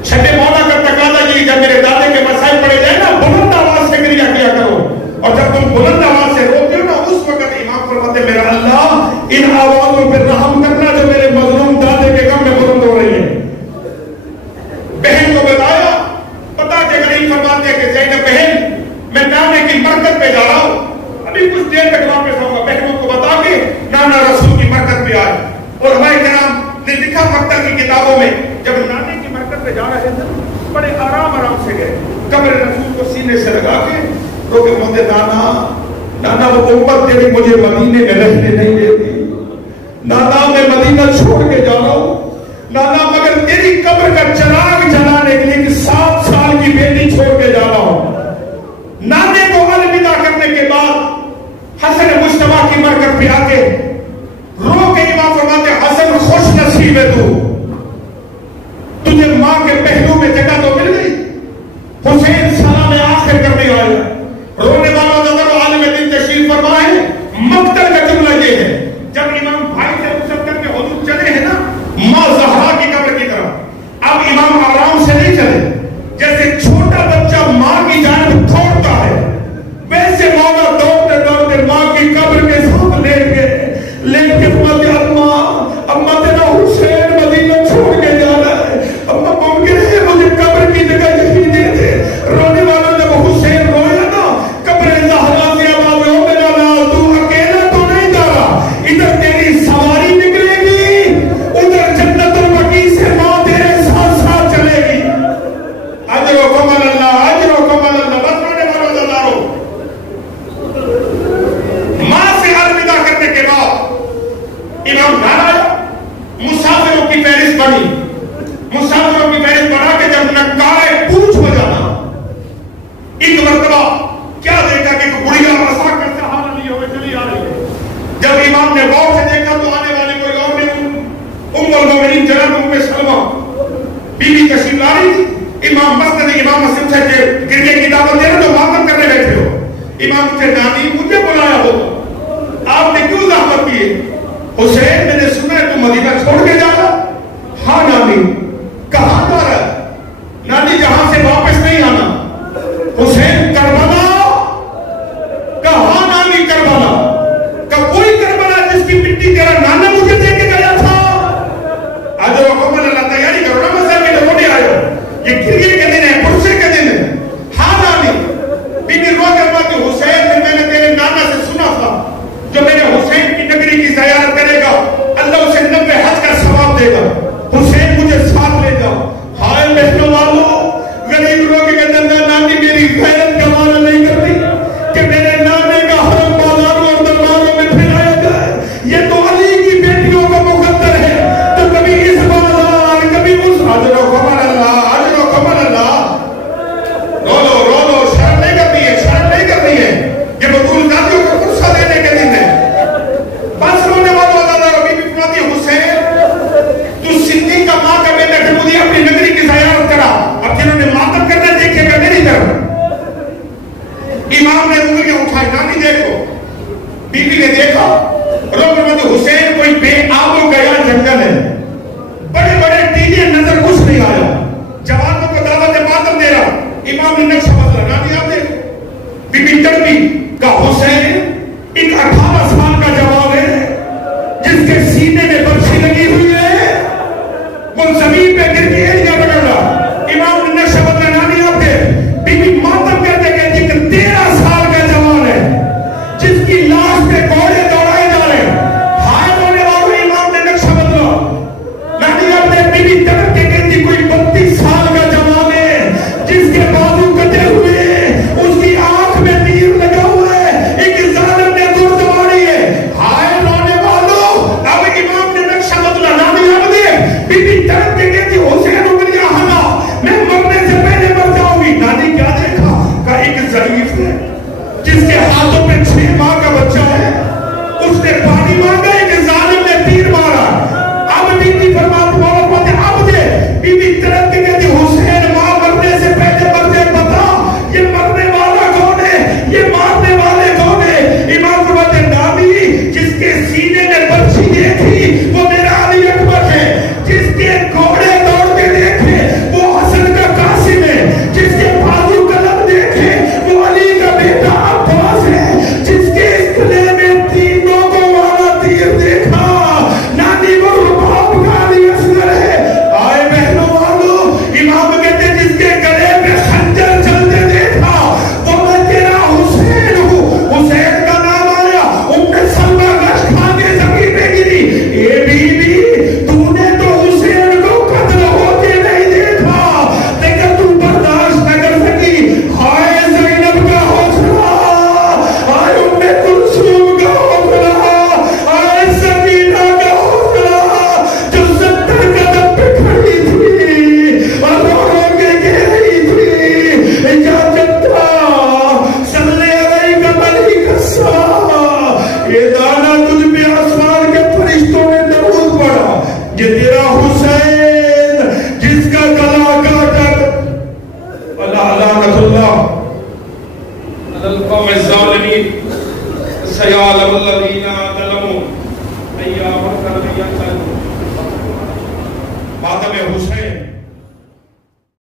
چھٹے مولا کا تقاضا یہ جب میرے دادے کے مسائل پڑے جائے نا بلند آواز سے کریا کیا کرو, اور جب تم بلند آواز سے روتے ہو نا اس وقت امام فرماتے میرا اللہ ان آوازوں پہ رحم کرنا جو میرے مظلوم دادے کے غم میں بلند ہو رہی ہے. بہن کو بتایا, پتا چلا نہیں فرماتے کہ زینب بہن میں نانے کی مرکز پہ جا رہا ہوں, ابھی کچھ دیر تک واپس آؤں گا. بہنوں کو بتا کے نانا رسول کی مرکز پہ آئے. اور ہمارے کرام نے لکھا مکتب کی کتابوں میں جب نانے کی مرکز پہ جا رہے تھے بڑے آرام سے گئے, قبر رسول کو سینے سے لگا کے رو کے بولتے نانا وہ امت تیری مجھے مدینے میں رہنے نہیں دیتی, نانا میں مدینہ چھوڑ کے جا رہا ہوں, نانا مگر تیری قبر کا چراغ جلانے کے لیے 7 سال کی بیٹی چھوڑ کے جا رہا ہوں. نانے کو الوداع کرنے کے بعد حسن مجتبی کی مرکز پہ آ کے رو کے امام فرماتے حسن خوش نصیب ہے تجھے ماں کے پہلو میں جگہ تو مل گئی. حسین سلام آخر کرنے آئے. رونے والا نظر عالم دین تشریف فرمائے. مقتل کا جملہ یہ ہے جب امام بھائی سے رخصت کر کے حضور چلے ہیں نا ماں زہرا کی قبر کی طرف, اب امام آرام سے نہیں چلے. جیسے چھوٹا بچہ ماں کی جانب دوڑتا ہے ویسے مولا دوڑتے دوڑتے ماں کی قبر کے ساتھ لیٹ کے بولتے اماں تیرا حسین مدینہ چھوڑ کے جا رہا ہے, اماں ممکن ہے مجھے قبر کی جگہ یہی دے دے. رونے والا جب حسین رویا نا قبر زہرا سے آواز ہو میرا لال تو اکیلا تو نہیں جا رہا, ادھر تیری سواری نکلے گی, ادھر جنت البقیع سے ماں تیرے ساتھ ساتھ چلے گی. اجر و کمال اللہ, اجر و کمال اللہ. بس رونے والا ہزاروں ماں سے الوداع کرنے کے بعد امام گھر آیا. مسافروں کی فہرست بنی. مسافروں کی فہرست بنا کے جب نکارے پوچھ بجانا, ایک مرتبہ کیا دیکھا کہ گڑیا رسا کر سہارا لیے ہوئے چلی آ رہی ہے. جب امام نے غور سے دیکھا تو آنے والے کوئی اور نہیں, ام المومنین جناب ام سلمہ بی بی تشریف لا رہی تھی، امام مسجد امام مسجد سے گرنے کی دعوت دے رہے تو ماتم کرنے بیٹھے ہو، امام سے نانی مجھے بلایا ہو، آپ نے کیوں دعوت کی؟ حسین میں نے سنا ہے تو مدینہ چھوڑ کے جا رہا؟ ہاں نانی۔ کہاں جا رہا ہے؟ نانی جہاں سے واپس نہیں آنا۔ حسین کربلا؟ کہاں نانی کربلا؟ کہ کوئی کربلا جس کی مٹی تیرا نانا مجھے دے کے گیا تھا؟ آج وہ قوم اللہ تیاری کرو نا مسئلہ میں رونے آئے ہو، یہ گریے کے دن ہے، پرسے کے دن ہے۔ ہاں نانی۔ بی بی رو کر بات حسین میں نے تیرے نانا سے سنا تھا جو میں نے حسین کی نگری کی زیارت کرے گا اللہ اسے 90 حج کا ثواب دے گا، حسین مجھے ساتھ لے جا۔ ہائے بہنوں والو، غریب لوگ کے اندر نانی میری غیرت کمال نہیں کرتی کہ میرے نانے کا حرم بازاروں اور درباروں میں پھیلایا جائے، یہ تو علی کی بیٹیوں کا مقدر ہے، تو کبھی اس بازار کبھی اس حضر و خبر اللہ، حضر و خبر اللہ۔ رو لو شرم نہیں کرنی ہے، شرم نہیں کرنی ہے، یہ بطول ذاتیوں کو فرصہ دینے کے دن ہے۔ بس رونے والوں اللہ ربی بھی فرماتی حسین تو صدیق کا ماں کا بیٹا کہ مجھے اپنی نگری کی زیارت کرا، اب جنہوں نے ماتم کرنا دیکھے گا میری طرف۔ امام نے انگلیاں اٹھائی، نانی دیکھو، بی بی نے دیکھا، رو فرماتی حسین کوئی بے آب و گیا جنگل ہے، بڑے بڑے ٹیلے نظر کچھ نہیں آیا، جوانوں کو دعوت ماتم دے رہا، امام نے نقشہ بدلا، نانی آپ دیکھو، بی بی تڑپی کہ حسین ایک 18 سال کا جواب ہے جس کے سینے میں برچھی لگی ہوئی ہے، وہ زمین پہ گر کے ایڑیاں پکڑ رہا۔ امام نے نقشہ بدلا، نانی آپ دیکھ، بی بی ماتم کرتے کہتی کہ 13 سال کا جوان ہے جس کی لاش پہ گھوڑے دوڑائے جا رہے ہیں۔ ہائے رونے والوں، امام نے نقشہ بدلا، نانی آپ دیکھ، بی بی تڑپ کے کہتی کوئی 32 سال کا جوان ہے جس کے بازو کٹے ہوئے ہیں، اس کی آنکھ میں تیر لگا ہوا ہے، ایک ظالم نے دور دماڑی ہے۔ ہائے رونے والوں، اب امام نے نقشہ بدلا، نانی آپ دیکھ، بی بی تڑپ کے کہتی حسین انگلیاں ہلا، میں مرنے سے پہلے مر جاؤں گی۔ نانی کیا دیکھا؟ کہ ایک ضعیف ہے جس کے ہاتھوں پہ 6 ماہ کا بچہ ہے، اس نے پانی مانگا، ایک ظالم نے تیر مارا۔ اب بی بی فرماتی اب دے، بی بی تڑپ کے کہتی حسین ماں مرنے سے پہلے مر جائے، بتا یہ مرنے والا کون ہے، یہ مارنے والے کون ہے؟ امام فرماتے نانی جس کے سینے میں برچھی دیکھی وہ میرا علی اکبر ہے، جس کے گھوڑے دوڑتے دیکھے وہ حسن کا قاسم ہے، جس کے بازو قلم دیکھے وہ علی کا بیٹا عباس ہے، جس کے گلے میں تینوں کو والا تیر دیکھا نانی وہ رباب کا علی اصغر ہے۔ آئے بہنوں والو، امام کہتے جس کے گلے میں خنجر چلتے دیکھا وہ میں تیرا حسین ہوں۔ حسین کا نام آیا، سلمہ گشت کھا کے زمین پہ گری، اے بی بی تو نے تو حسین کو قتل ہوتے نہیں دیکھا لیکن تو برداشت نہ کر سکی۔ ہائے زینب کا حوصلہ، ہائے کلثوم کا حوصلہ، ہائے سکینہ کا حوصلہ جو 70 قدم پہ کھڑی تھی اور رو کے کہہ رہی تھی یا جدہ صلی علیہ ملک السماء، یہ دانا تجھ پہ آسمان کے فرشتوں نے درود پڑا، یہ تیرا حسین جس کا گلا کاٹا۔ اللہ لعنت اللہ علی القوم الظالمین، سیعلم الذین ظلموا ایام القیامۃ۔ ماتم حسین